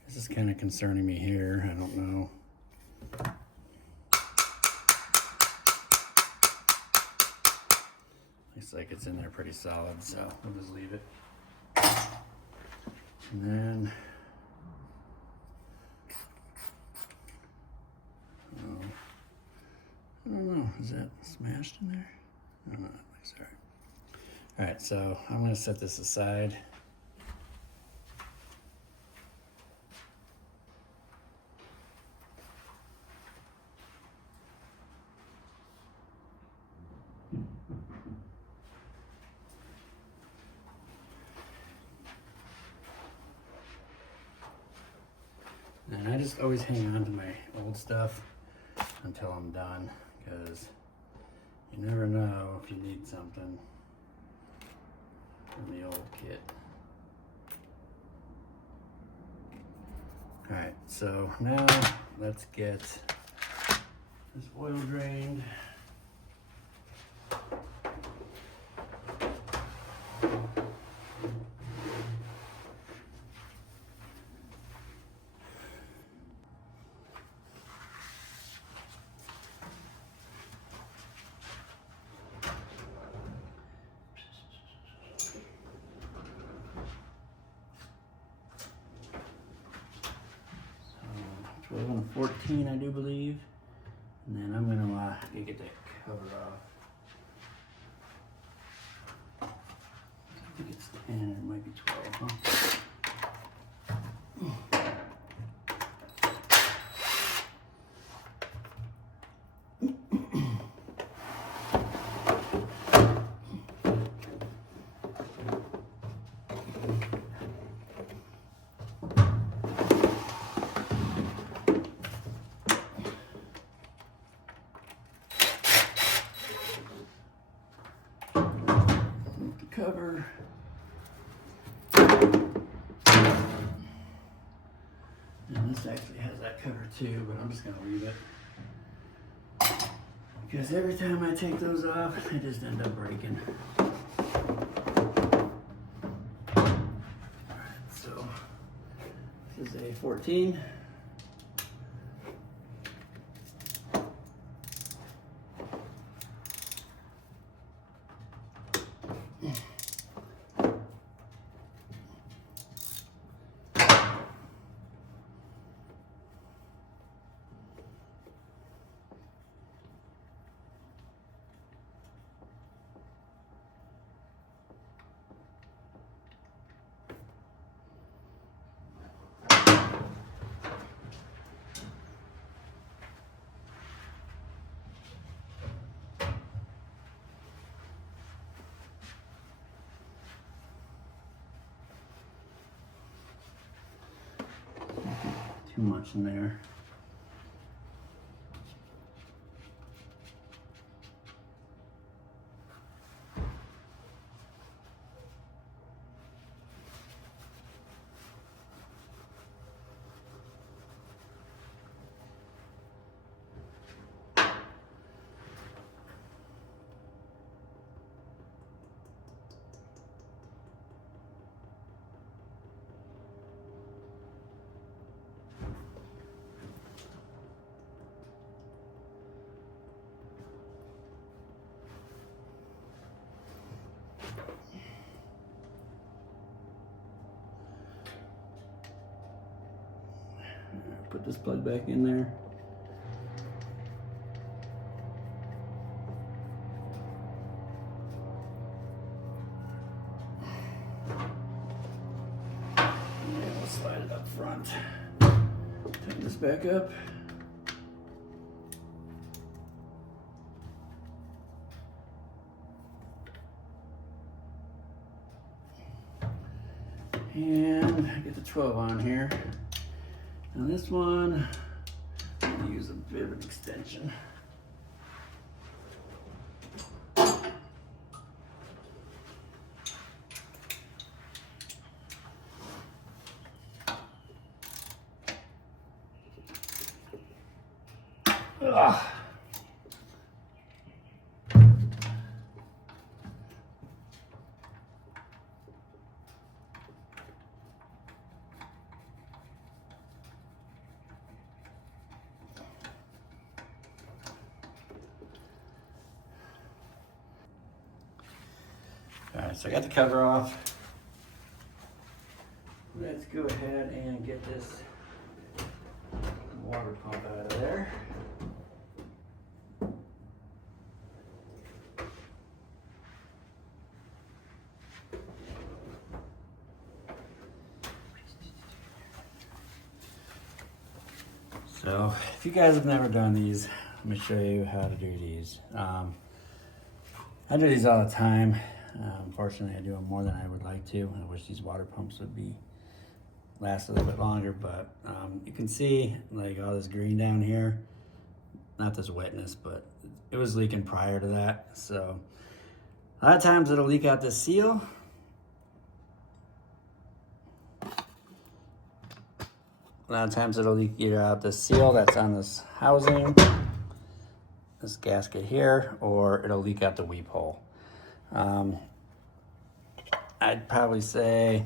This is kind of concerning me here. I don't know. Looks like it's in there pretty solid, so we'll just leave it. And then I don't know, is that smashed in there? I don't know, that looks all right. All right, so I'm gonna set this aside. And I just always hang on to my old stuff until I'm done, because you never know if you need something from the old kit. All right, so now let's get this oil drained. So 12 and a 14, I do believe. And then I'm gonna get that cover off. I think it's 10, it might be 12, huh? Cover. And this actually has that cover too, but I'm just gonna leave it. Because every time I take those off, they just end up breaking. Alright, so this is a 14. too much in there. Put this plug back in there. And we'll slide it up front. Tighten this back up. And get the 12 on here. Now this one, I'm gonna use a bit of an extension. Ugh. All right, so I got the cover off. Let's go ahead and get this water pump out of there. So if you guys have never done these, let me show you how to do these. I do these all the time. Unfortunately, I do them more than I would like to. I wish these water pumps would last a little bit longer, but you can see like all this green down here. Not this wetness, but it was leaking prior to that. So a lot of times it'll leak out this seal. A lot of times it'll leak either out the seal that's on this housing, this gasket here, or it'll leak out the weep hole. I'd probably say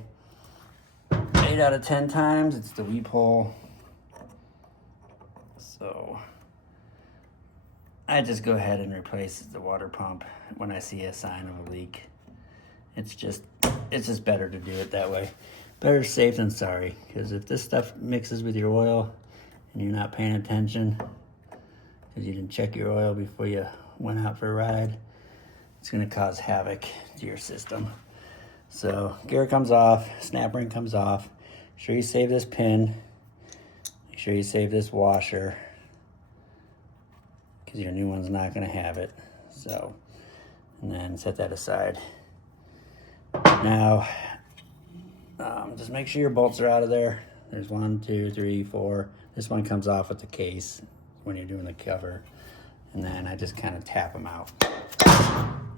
8 out of 10 times it's the weep hole. So I just go ahead and replace the water pump when I see a sign of a leak. It's just better to do it that way. Better safe than sorry, because if this stuff mixes with your oil and you're not paying attention because you didn't check your oil before you went out for a ride, it's going to cause havoc to your system. So gear comes off, snap ring comes off. Make sure you save this pin. Make sure you save this washer, because your new one's not going to have it. So, and then set that aside. Now, just make sure your bolts are out of there. There's 1, 2, 3, 4. This one comes off with the case when you're doing the cover. And then I just kind of tap them out.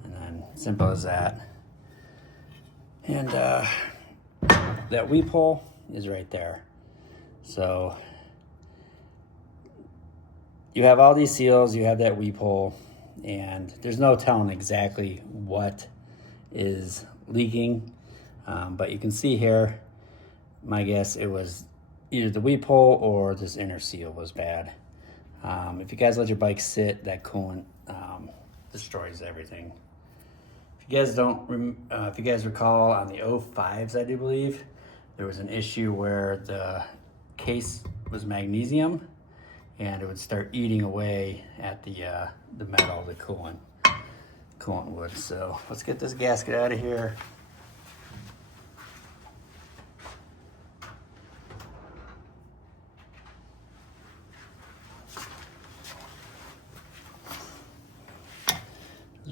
And then simple as that. And that weep hole is right there. So you have all these seals, you have that weep hole, and there's no telling exactly what is leaking. But you can see here, my guess it was either the weep hole or this inner seal was bad. If you guys let your bike sit, that coolant destroys everything. If you guys recall, on the 05s, I do believe, there was an issue where the case was magnesium and it would start eating away at the metal, the coolant would. So let's get this gasket out of here.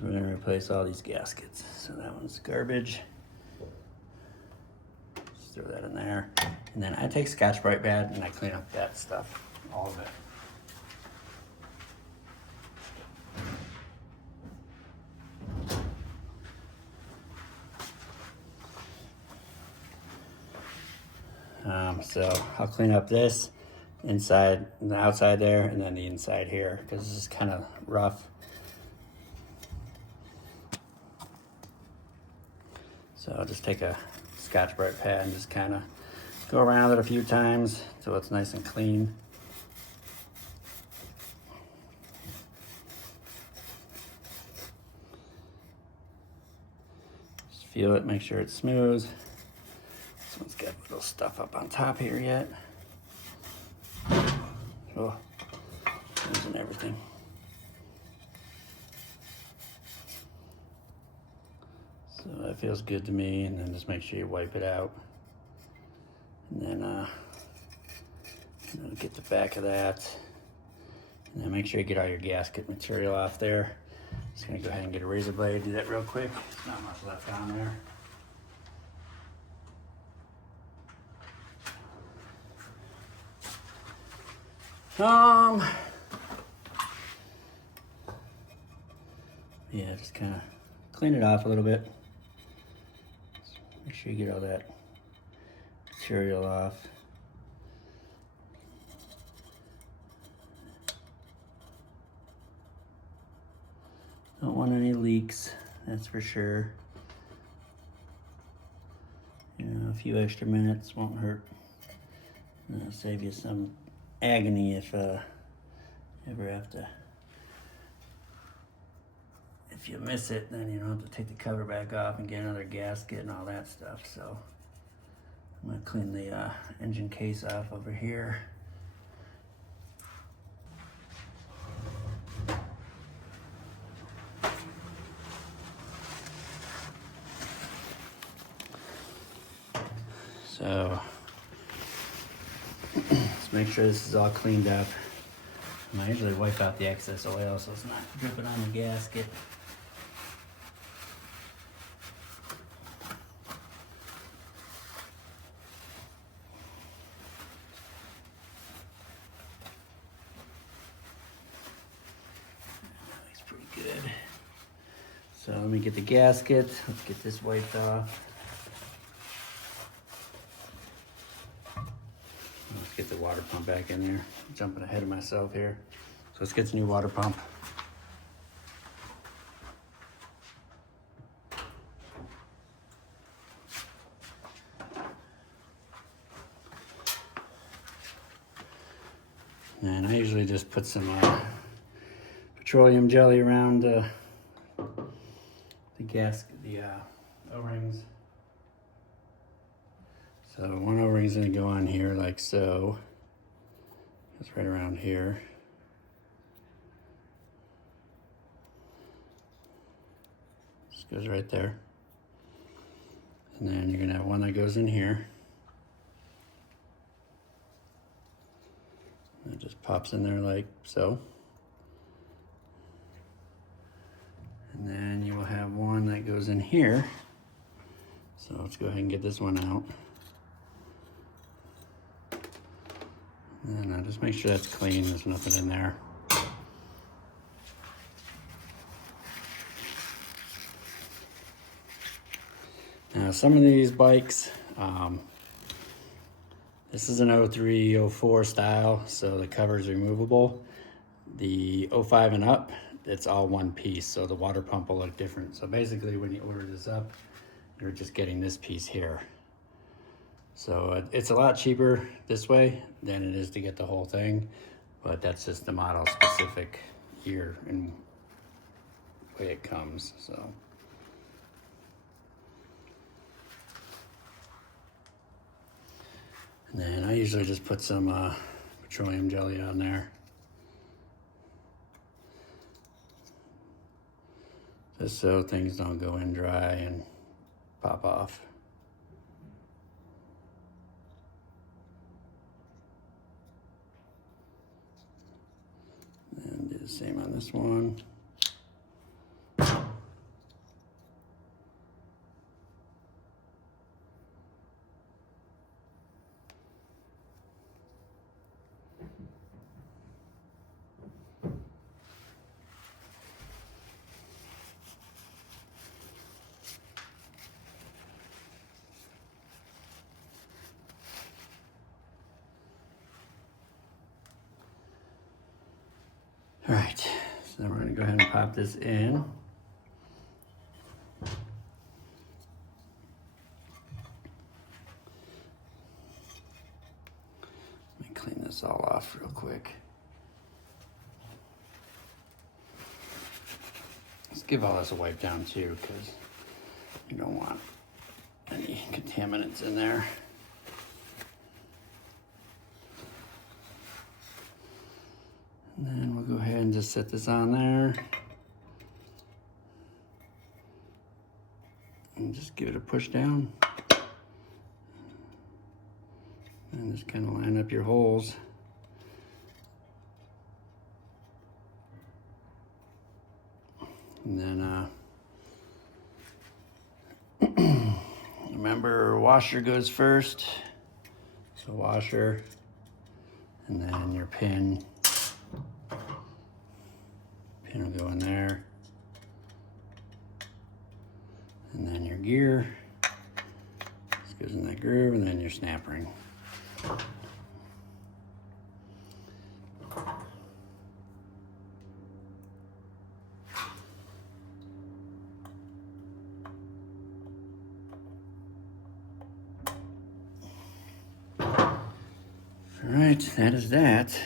We're going to replace all these gaskets. So that one's garbage. Just throw that in there. And then I take Scotch-Brite pad and I clean up that stuff, all of it. So I'll clean up this inside and the outside there, and then the inside here, because this is kind of rough. So I'll just take a Scotch-Brite pad and just kind of go around it a few times so it's nice and clean. Just feel it, make sure it's smooth. This one's got little stuff up on top here yet. Oh, losing everything. So that feels good to me, and then just make sure you wipe it out. And then get the back of that. And then make sure you get all your gasket material off there. Just gonna go ahead and get a razor blade, do that real quick. There's not much left on there. Yeah, just kind of clean it off a little bit. Make sure you get all that material off. Don't want any leaks, that's for sure. You know, a few extra minutes won't hurt. It'll save you some agony if you ever have to. If you miss it, then you don't have to take the cover back off and get another gasket and all that stuff. So I'm gonna clean the engine case off over here. So let's make sure this is all cleaned up. And I usually wipe out the excess oil so it's not dripping on the gasket. That looks pretty good. So let me get the gasket. Let's get this wiped off. Let's get the water pump back in there. I'm jumping ahead of myself here. So let's get the new water pump. And I usually just put some petroleum jelly around the O-rings. So one O-ring is going to go on here like so. It's right around here. Just goes right there. And then you're going to have one that goes in here. It just pops in there like so. And then you will have one that goes in here. So let's go ahead and get this one out. And just make sure that's clean, there's nothing in there. Now some of these bikes, this is an 03, 04 style, so the cover is removable. The 05 and up, it's all one piece, so the water pump will look different. So basically when you order this up, you're just getting this piece here. So it's a lot cheaper this way than it is to get the whole thing, but that's just the model specific year and way it comes, so. And then I usually just put some petroleum jelly on there. Just so things don't go in dry and pop off. And do the same on this one. All right, so we're gonna go ahead and pop this in. Let me clean this all off real quick. Let's give all this a wipe down too, because you don't want any contaminants in there. And then we'll go ahead and just set this on there. And just give it a push down. And just kind of line up your holes. And then remember, washer goes first. So washer, and then your pin. Pin will go in there. And then your gear. This goes in that groove, and then your snap ring. All right, that is that.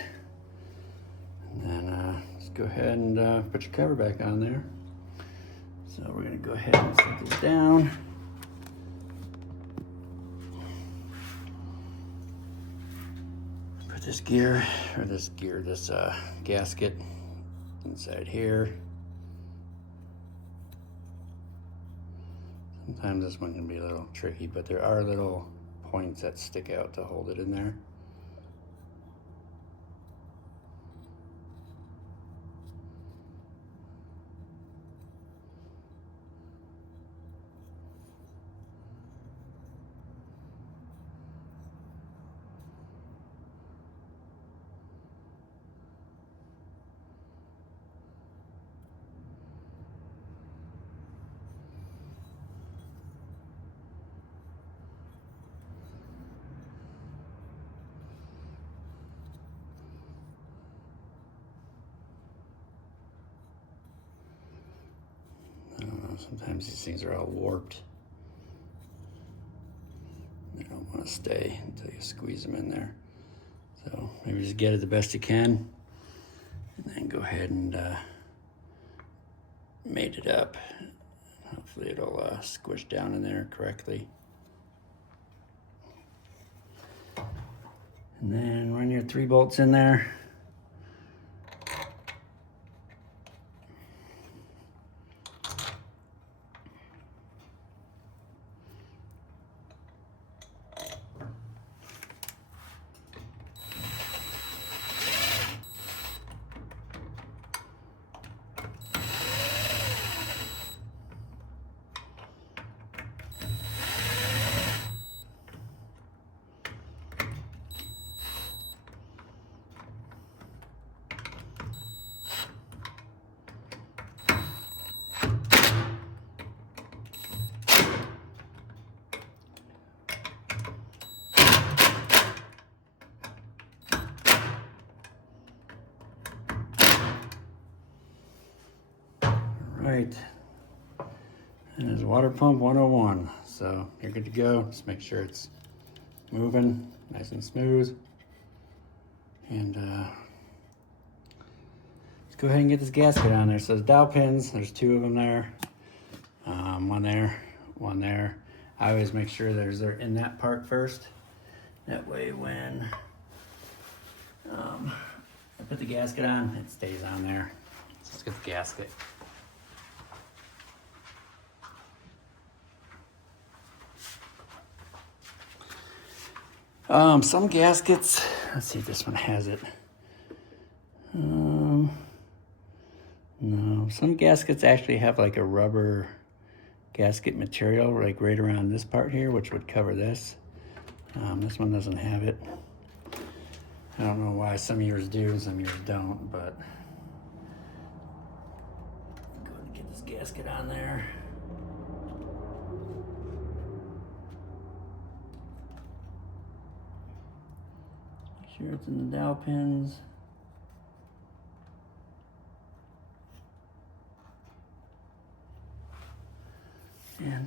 And then let's go ahead and put your cover back on there. So we're gonna go ahead and set this down. Put this this gasket inside here. Sometimes this one can be a little tricky, but there are little points that stick out to hold it in there. I don't know, sometimes these things are all warped. They don't want to stay until you squeeze them in there. So maybe just get it the best you can, and then go ahead and mate it up. Hopefully it'll squish down in there correctly. And then run your 3 bolts in there. Right, and it's water pump 101. So you're good to go. Just make sure it's moving nice and smooth. And let's go ahead and get this gasket on there. So the dowel pins, there's 2 of them there. One there, one there. I always make sure they're in that part first. That way when I put the gasket on, it stays on there. So let's get the gasket. Some gaskets, let's see if this one has it. No, some gaskets actually have like a rubber gasket material, like right around this part here, which would cover this. This one doesn't have it. I don't know why some of yours do, some of yours don't, but go ahead and get this gasket on there. Make sure it's in the dowel pins.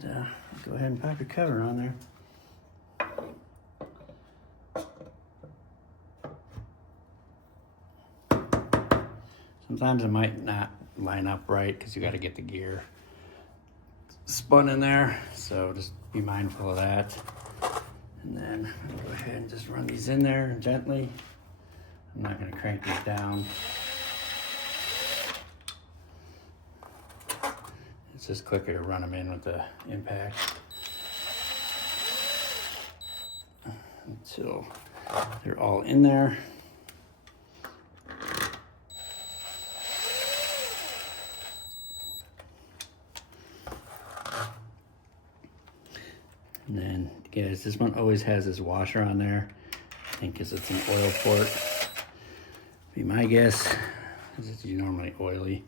And go ahead and pop your cover on there. Sometimes it might not line up right because you got to get the gear spun in there, so just be mindful of that. And then go ahead and just run these in there gently. I'm not going to crank these down. It's just quicker to run them in with the impact until they're all in there. And then, guys, this one always has this washer on there. I think because it's an oil port. Be my guess, because it's normally oily.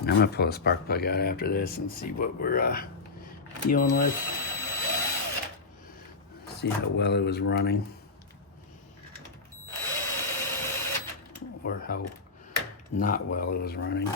And I'm gonna pull a spark plug out after this and see what we're dealing with. See how well it was running, or how not well it was running.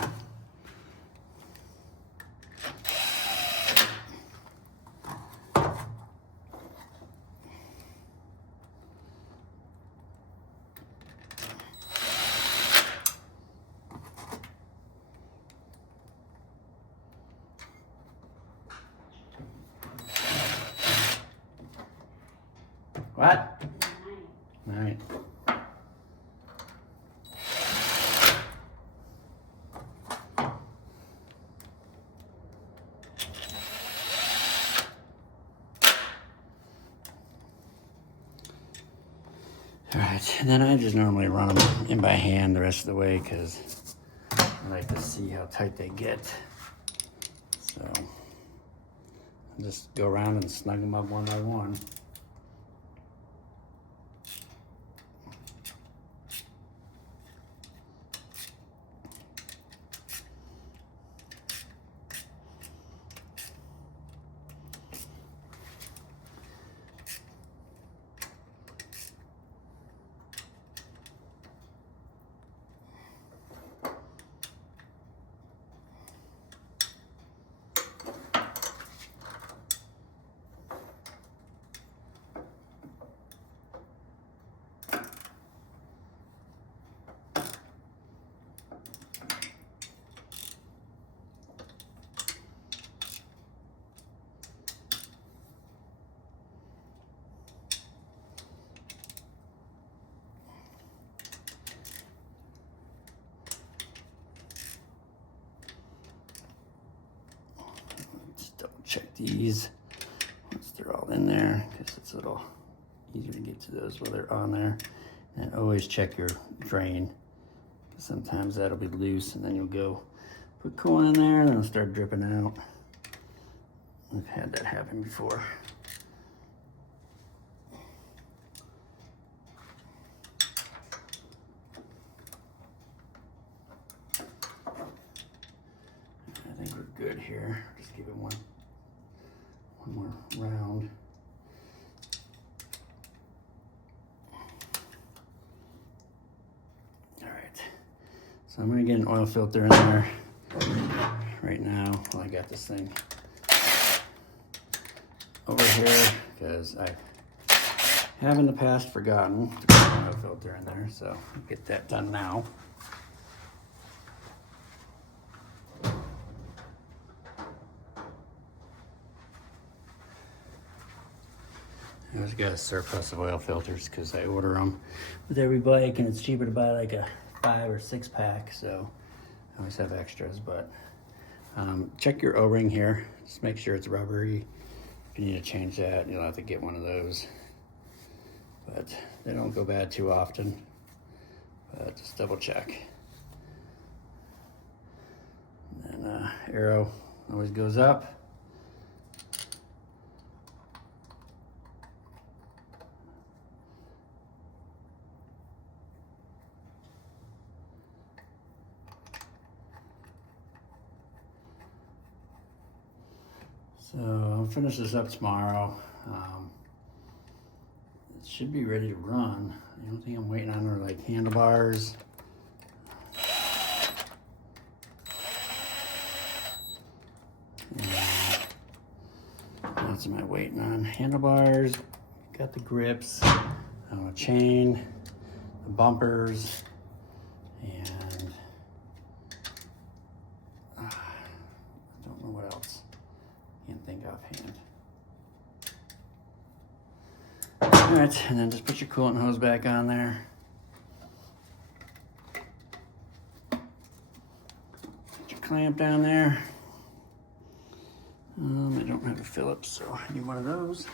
What? 9. All right, and then I just normally run them in by hand the rest of the way because I like to see how tight they get. So I'll just go around and snug them up one by one. Check these once they're all in there, because it's a little easier to get to those while they're on there. And always check your drain, because sometimes that'll be loose and then you'll go put coolant in there and it'll start dripping out. I've had that happen before. I think we're good here. Just give it one more round. All right, so I'm gonna get an oil filter in there right now while I got this thing over here, because I have in the past forgotten to put an oil filter in there, so I'll get that done now. I always got a surplus of oil filters because I order them with every bike, and it's cheaper to buy like a 5 or 6 pack, so I always have extras. But check your O-ring here, just make sure it's rubbery. If you need to change that, you'll have to get one of those, but they don't go bad too often, but just double check. And then arrow always goes up. So I'll finish this up tomorrow. It should be ready to run. The only thing I'm waiting on are like handlebars. What else am I waiting on? Handlebars, got the grips, a chain, the bumpers, and I don't know what else. Can't think offhand. All right, and then just put your coolant hose back on there. Put your clamp down there. I don't have a Phillips, so I need one of those.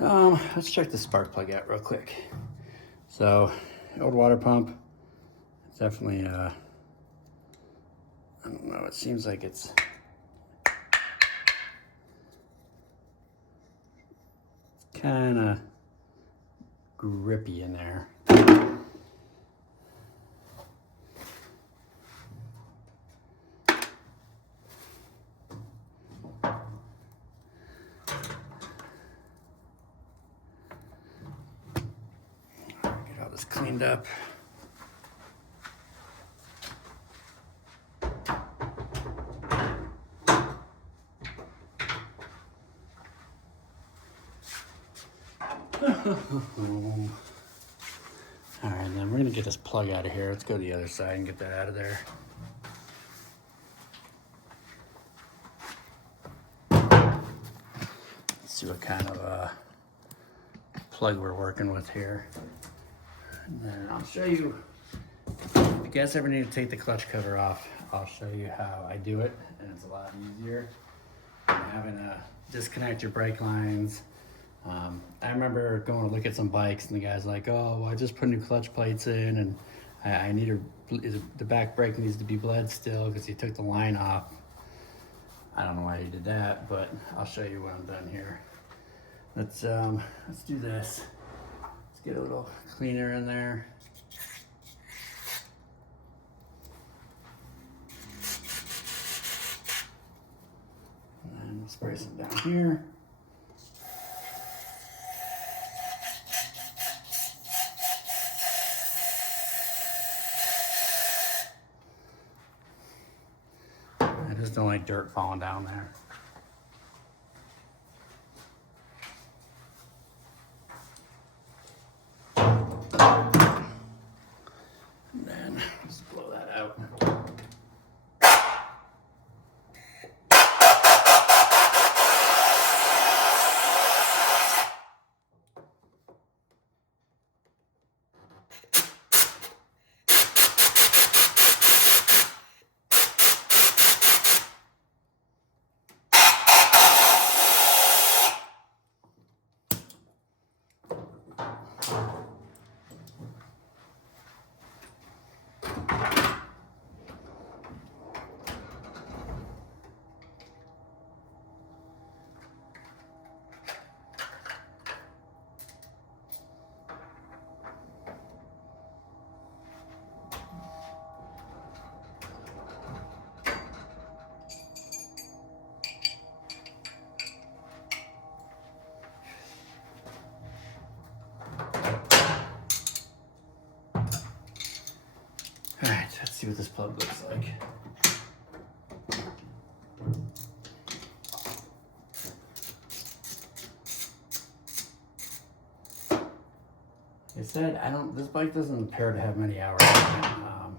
All right, let's check the spark plug out real quick. So, old water pump, it's definitely, I don't know, it seems like it's kind of grippy in there. Cleaned up. All right, then we're gonna get this plug out of here. Let's go to the other side and get that out of there. Let's see what kind of plug we're working with here. And then I'll show you, if you guys ever need to take the clutch cover off, I'll show you how I do it, and it's a lot easier than having to disconnect your brake lines. I remember going to look at some bikes and the guy's like, oh, well, I just put new clutch plates in and I need the back brake needs to be bled still because he took the line off. I don't know why he did that, but I'll show you when I'm done here. Let's do this. Let's get a little cleaner in there. And then spray some down here. I just don't like dirt falling down there. And then just blow that out. All right, let's see what this plug looks like. Like I said, this bike doesn't appear to have many hours on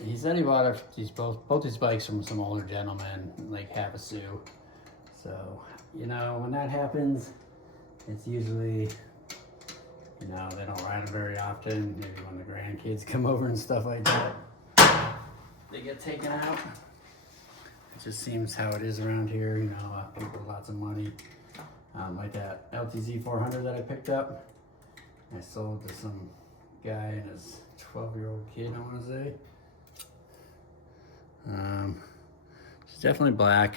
it. He said he bought both these bikes from some older gentlemen, like Havasu. So, you know, when that happens, it's usually, you know, they don't ride them very often. Maybe when the grandkids come over and stuff like that, they get taken out. just seems how it is around here. You know, people with lots of money. Like that LTZ400 that I picked up. I sold to some guy and his 12-year-old kid, I want to say. It's definitely black.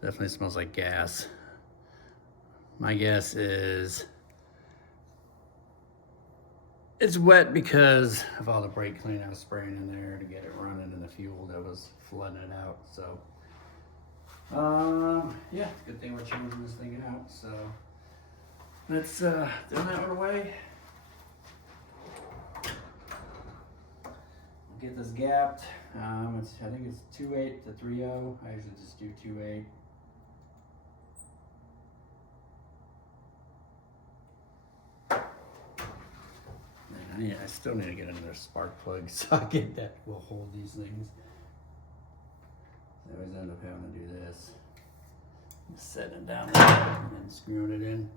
Definitely smells like gas. My guess is it's wet because of all the brake clean I was spraying in there to get it running and the fuel that was flooding it out. So, yeah, it's a good thing we're changing this thing out. So let's throw that one away. Get this gapped. I think it's 2.8 to 3.0. I usually just do 2.8. I still need to get another spark plug socket that will hold these things. I always end up having to do this. Just setting it down there and then screwing it in.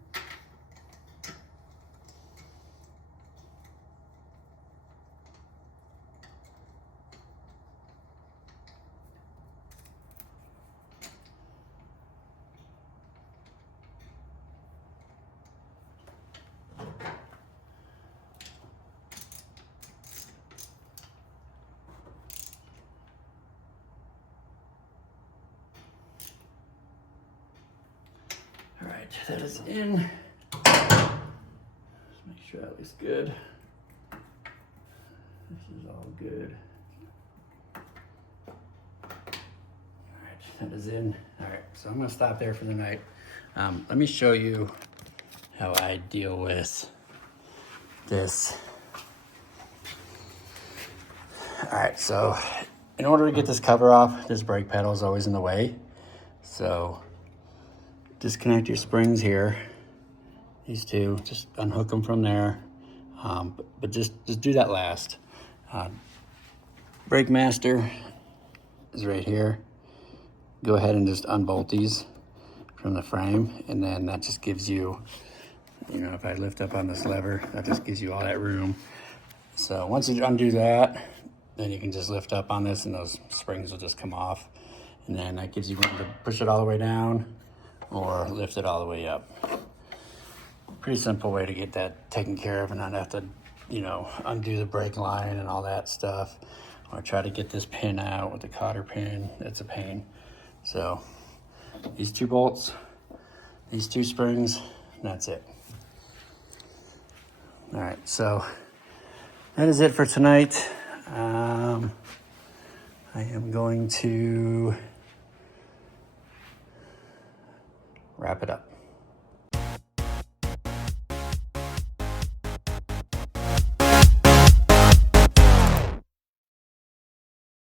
All right, that is in. Just make sure that looks good. This is all good. All right, that is in. All right, so I'm gonna stop there for the night. Let me show you how I deal with this. All right, so in order to get this cover off, this brake pedal is always in the way. So disconnect your springs here, these two, just unhook them from there. But just do that last. Brake master is right here. Go ahead and just unbolt these from the frame, and then that just gives you, you know, if I lift up on this lever, that just gives you all that room. So once you undo that, then you can just lift up on this and those springs will just come off. And then that gives you room to push it all the way down or lift it all the way up. Pretty simple way to get that taken care of and not have to, you know, undo the brake line and all that stuff. Or try to get this pin out with the cotter pin. It's a pain. So these two bolts, these two springs, and that's it. All right, so that is it for tonight. I am going to wrap it up.